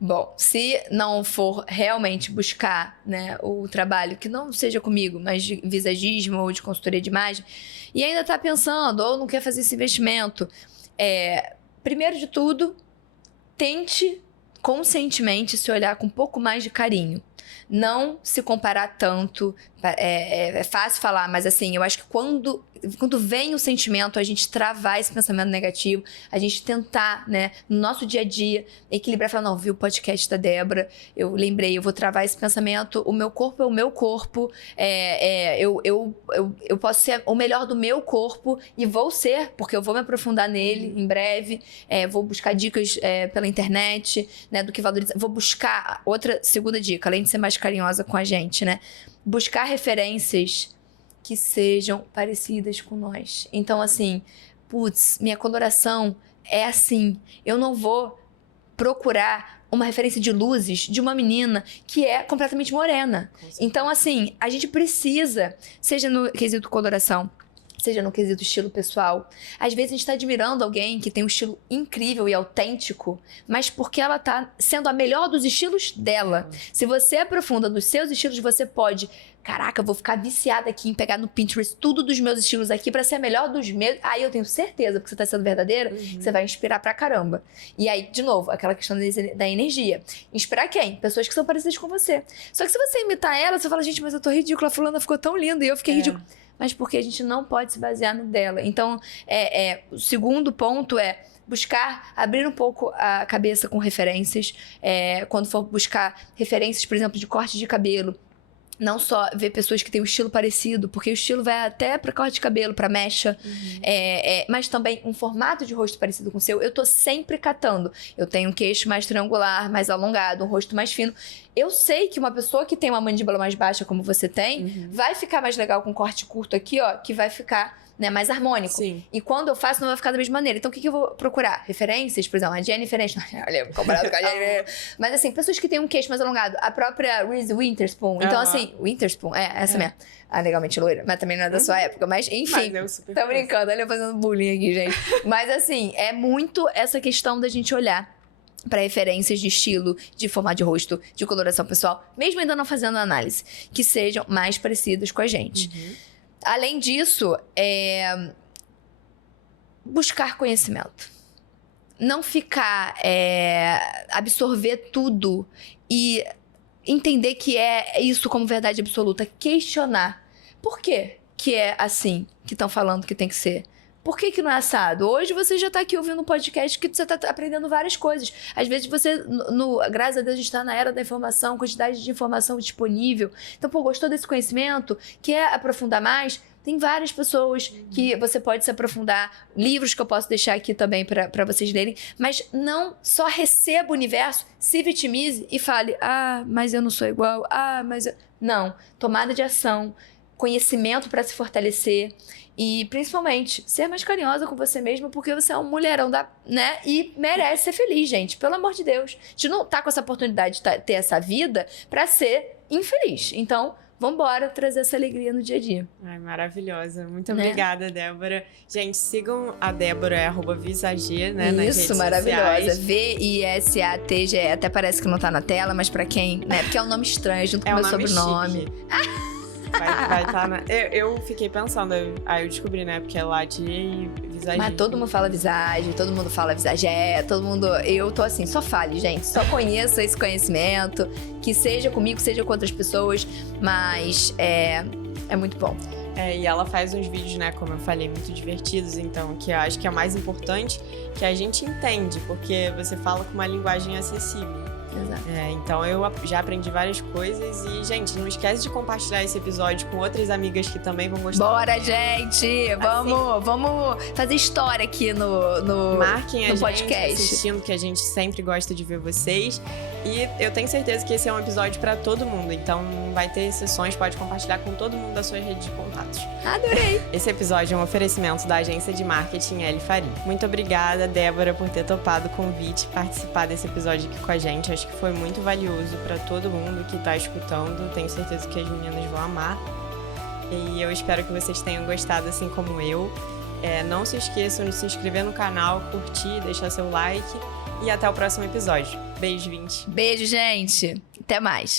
Bom, se não for realmente buscar, né, o trabalho que não seja comigo, mas de visagismo ou de consultoria de imagem, e ainda tá pensando ou não quer fazer esse investimento, primeiro de tudo, tente conscientemente se olhar com um pouco mais de carinho. Não se comparar tanto. É fácil falar, mas assim, eu acho que quando vem o sentimento, a gente travar esse pensamento negativo, a gente tentar, né, no nosso dia a dia, equilibrar e falar, não, vi o podcast da Débora, eu lembrei, eu vou travar esse pensamento, o meu corpo é o meu corpo, eu posso ser o melhor do meu corpo e vou ser, porque eu vou me aprofundar nele em breve, vou buscar dicas pela internet, né, do que valoriza, vou buscar, outra segunda dica, além de ser mais carinhosa com a gente, né, buscar referências que sejam parecidas com nós. Então, assim, putz, minha coloração é assim. Eu não vou procurar uma referência de luzes de uma menina que é completamente morena. Então, assim, a gente precisa, seja no quesito coloração, seja no quesito estilo pessoal. Às vezes a gente tá admirando alguém que tem um estilo incrível e autêntico, mas porque ela tá sendo a melhor dos estilos dela. Se você aprofunda nos seus estilos, você pode... Caraca, eu vou ficar viciada aqui em pegar no Pinterest tudo dos meus estilos aqui pra ser a melhor dos meus. Aí eu tenho certeza, porque você tá sendo verdadeira, que você vai inspirar pra caramba. E aí, de novo, aquela questão da energia. Inspirar quem? Pessoas que são parecidas com você. Só que se você imitar ela, você fala, gente, mas eu tô ridícula, a fulana ficou tão linda e eu fiquei ridícula. Mas porque a gente não pode se basear no dela. Então, o segundo ponto é buscar abrir um pouco a cabeça com referências. Quando for buscar referências, por exemplo, de corte de cabelo, não só ver pessoas que têm um estilo parecido, porque o estilo vai até para corte de cabelo, para mecha, mas também um formato de rosto parecido com o seu. Eu tô sempre catando. Eu tenho um queixo mais triangular, mais alongado, um rosto mais fino. Eu sei que uma pessoa que tem uma mandíbula mais baixa, como você tem, vai ficar mais legal com corte curto aqui, ó, que vai ficar, né, mais harmônico. Sim. E quando eu faço, não vai ficar da mesma maneira. Então, o que eu vou procurar? Referências, por exemplo, a Jennifer Aniston. Olha, comparado com a Jennifer. Mas, assim, pessoas que têm um queixo mais alongado. A própria Reese Witherspoon. Então, assim, Witherspoon, essa mesmo. Ah, legalmente loira. Mas também não é da sua época. Mas, enfim. Tá brincando. Olha, eu fazendo bullying aqui, gente. Mas, assim, é muito essa questão da gente olhar para referências de estilo, de formato de rosto, de coloração pessoal, mesmo ainda não fazendo análise, que sejam mais parecidas com a gente. Além disso, buscar conhecimento. Não ficar, absorver tudo e entender que é isso como verdade absoluta. Questionar. Por que que é assim que estão falando que tem que ser? Por que não é assado? Hoje você já tá aqui ouvindo um podcast que você tá aprendendo várias coisas. Às vezes você, graças a Deus, a gente tá na era da informação, quantidade de informação disponível. Então, gostou desse conhecimento? Quer aprofundar mais? Tem várias pessoas que você pode se aprofundar. Livros que eu posso deixar aqui também para vocês lerem. Mas não só receba o universo, se vitimize e fale, mas eu não sou igual, mas... Não, tomada de ação, conhecimento para se fortalecer e, principalmente, ser mais carinhosa com você mesma, porque você é um mulherão, né? E merece ser feliz, gente. Pelo amor de Deus. A gente não tá com essa oportunidade de ter essa vida para ser infeliz. Então, vambora trazer essa alegria no dia a dia. Ai, maravilhosa. Muito obrigada, Débora. Gente, sigam a Débora, @Visager, né? Nas redes Isso, maravilhosa. sociais. VISATGE. Até parece que não tá na tela, mas pra quem, né? Porque é um nome estranho, junto com o meu sobrenome. Vai estar na... Eu fiquei pensando, aí eu descobri, né? Porque é lá de Visager. Mas todo mundo fala Visage, todo mundo fala Visager, todo mundo... Eu tô assim, só fale, gente. Só conheça esse conhecimento, que seja comigo, seja com outras pessoas, mas é muito bom. E ela faz uns vídeos, né, como eu falei, muito divertidos, então, que eu acho que é mais importante, que a gente entende, porque você fala com uma linguagem acessível. Exato. Então eu já aprendi várias coisas e, gente, não esquece de compartilhar esse episódio com outras amigas que também vão gostar. Bora, gente! Vamos fazer história aqui no Marquem a podcast. gente assistindo, que a gente sempre gosta de ver vocês. E eu tenho certeza que esse é um episódio pra todo mundo, então vai ter sessões, pode compartilhar com todo mundo da sua rede de contatos. Adorei! Esse episódio é um oferecimento da agência de marketing L Faria. Muito obrigada, Débora, por ter topado o convite, participar desse episódio aqui com a gente. Acho que foi muito valioso pra todo mundo que tá escutando. Tenho certeza que as meninas vão amar. E eu espero que vocês tenham gostado assim como eu. Não se esqueçam de se inscrever no canal, curtir, deixar seu like. E até o próximo episódio. Beijo, 20. Beijo, gente! Até mais!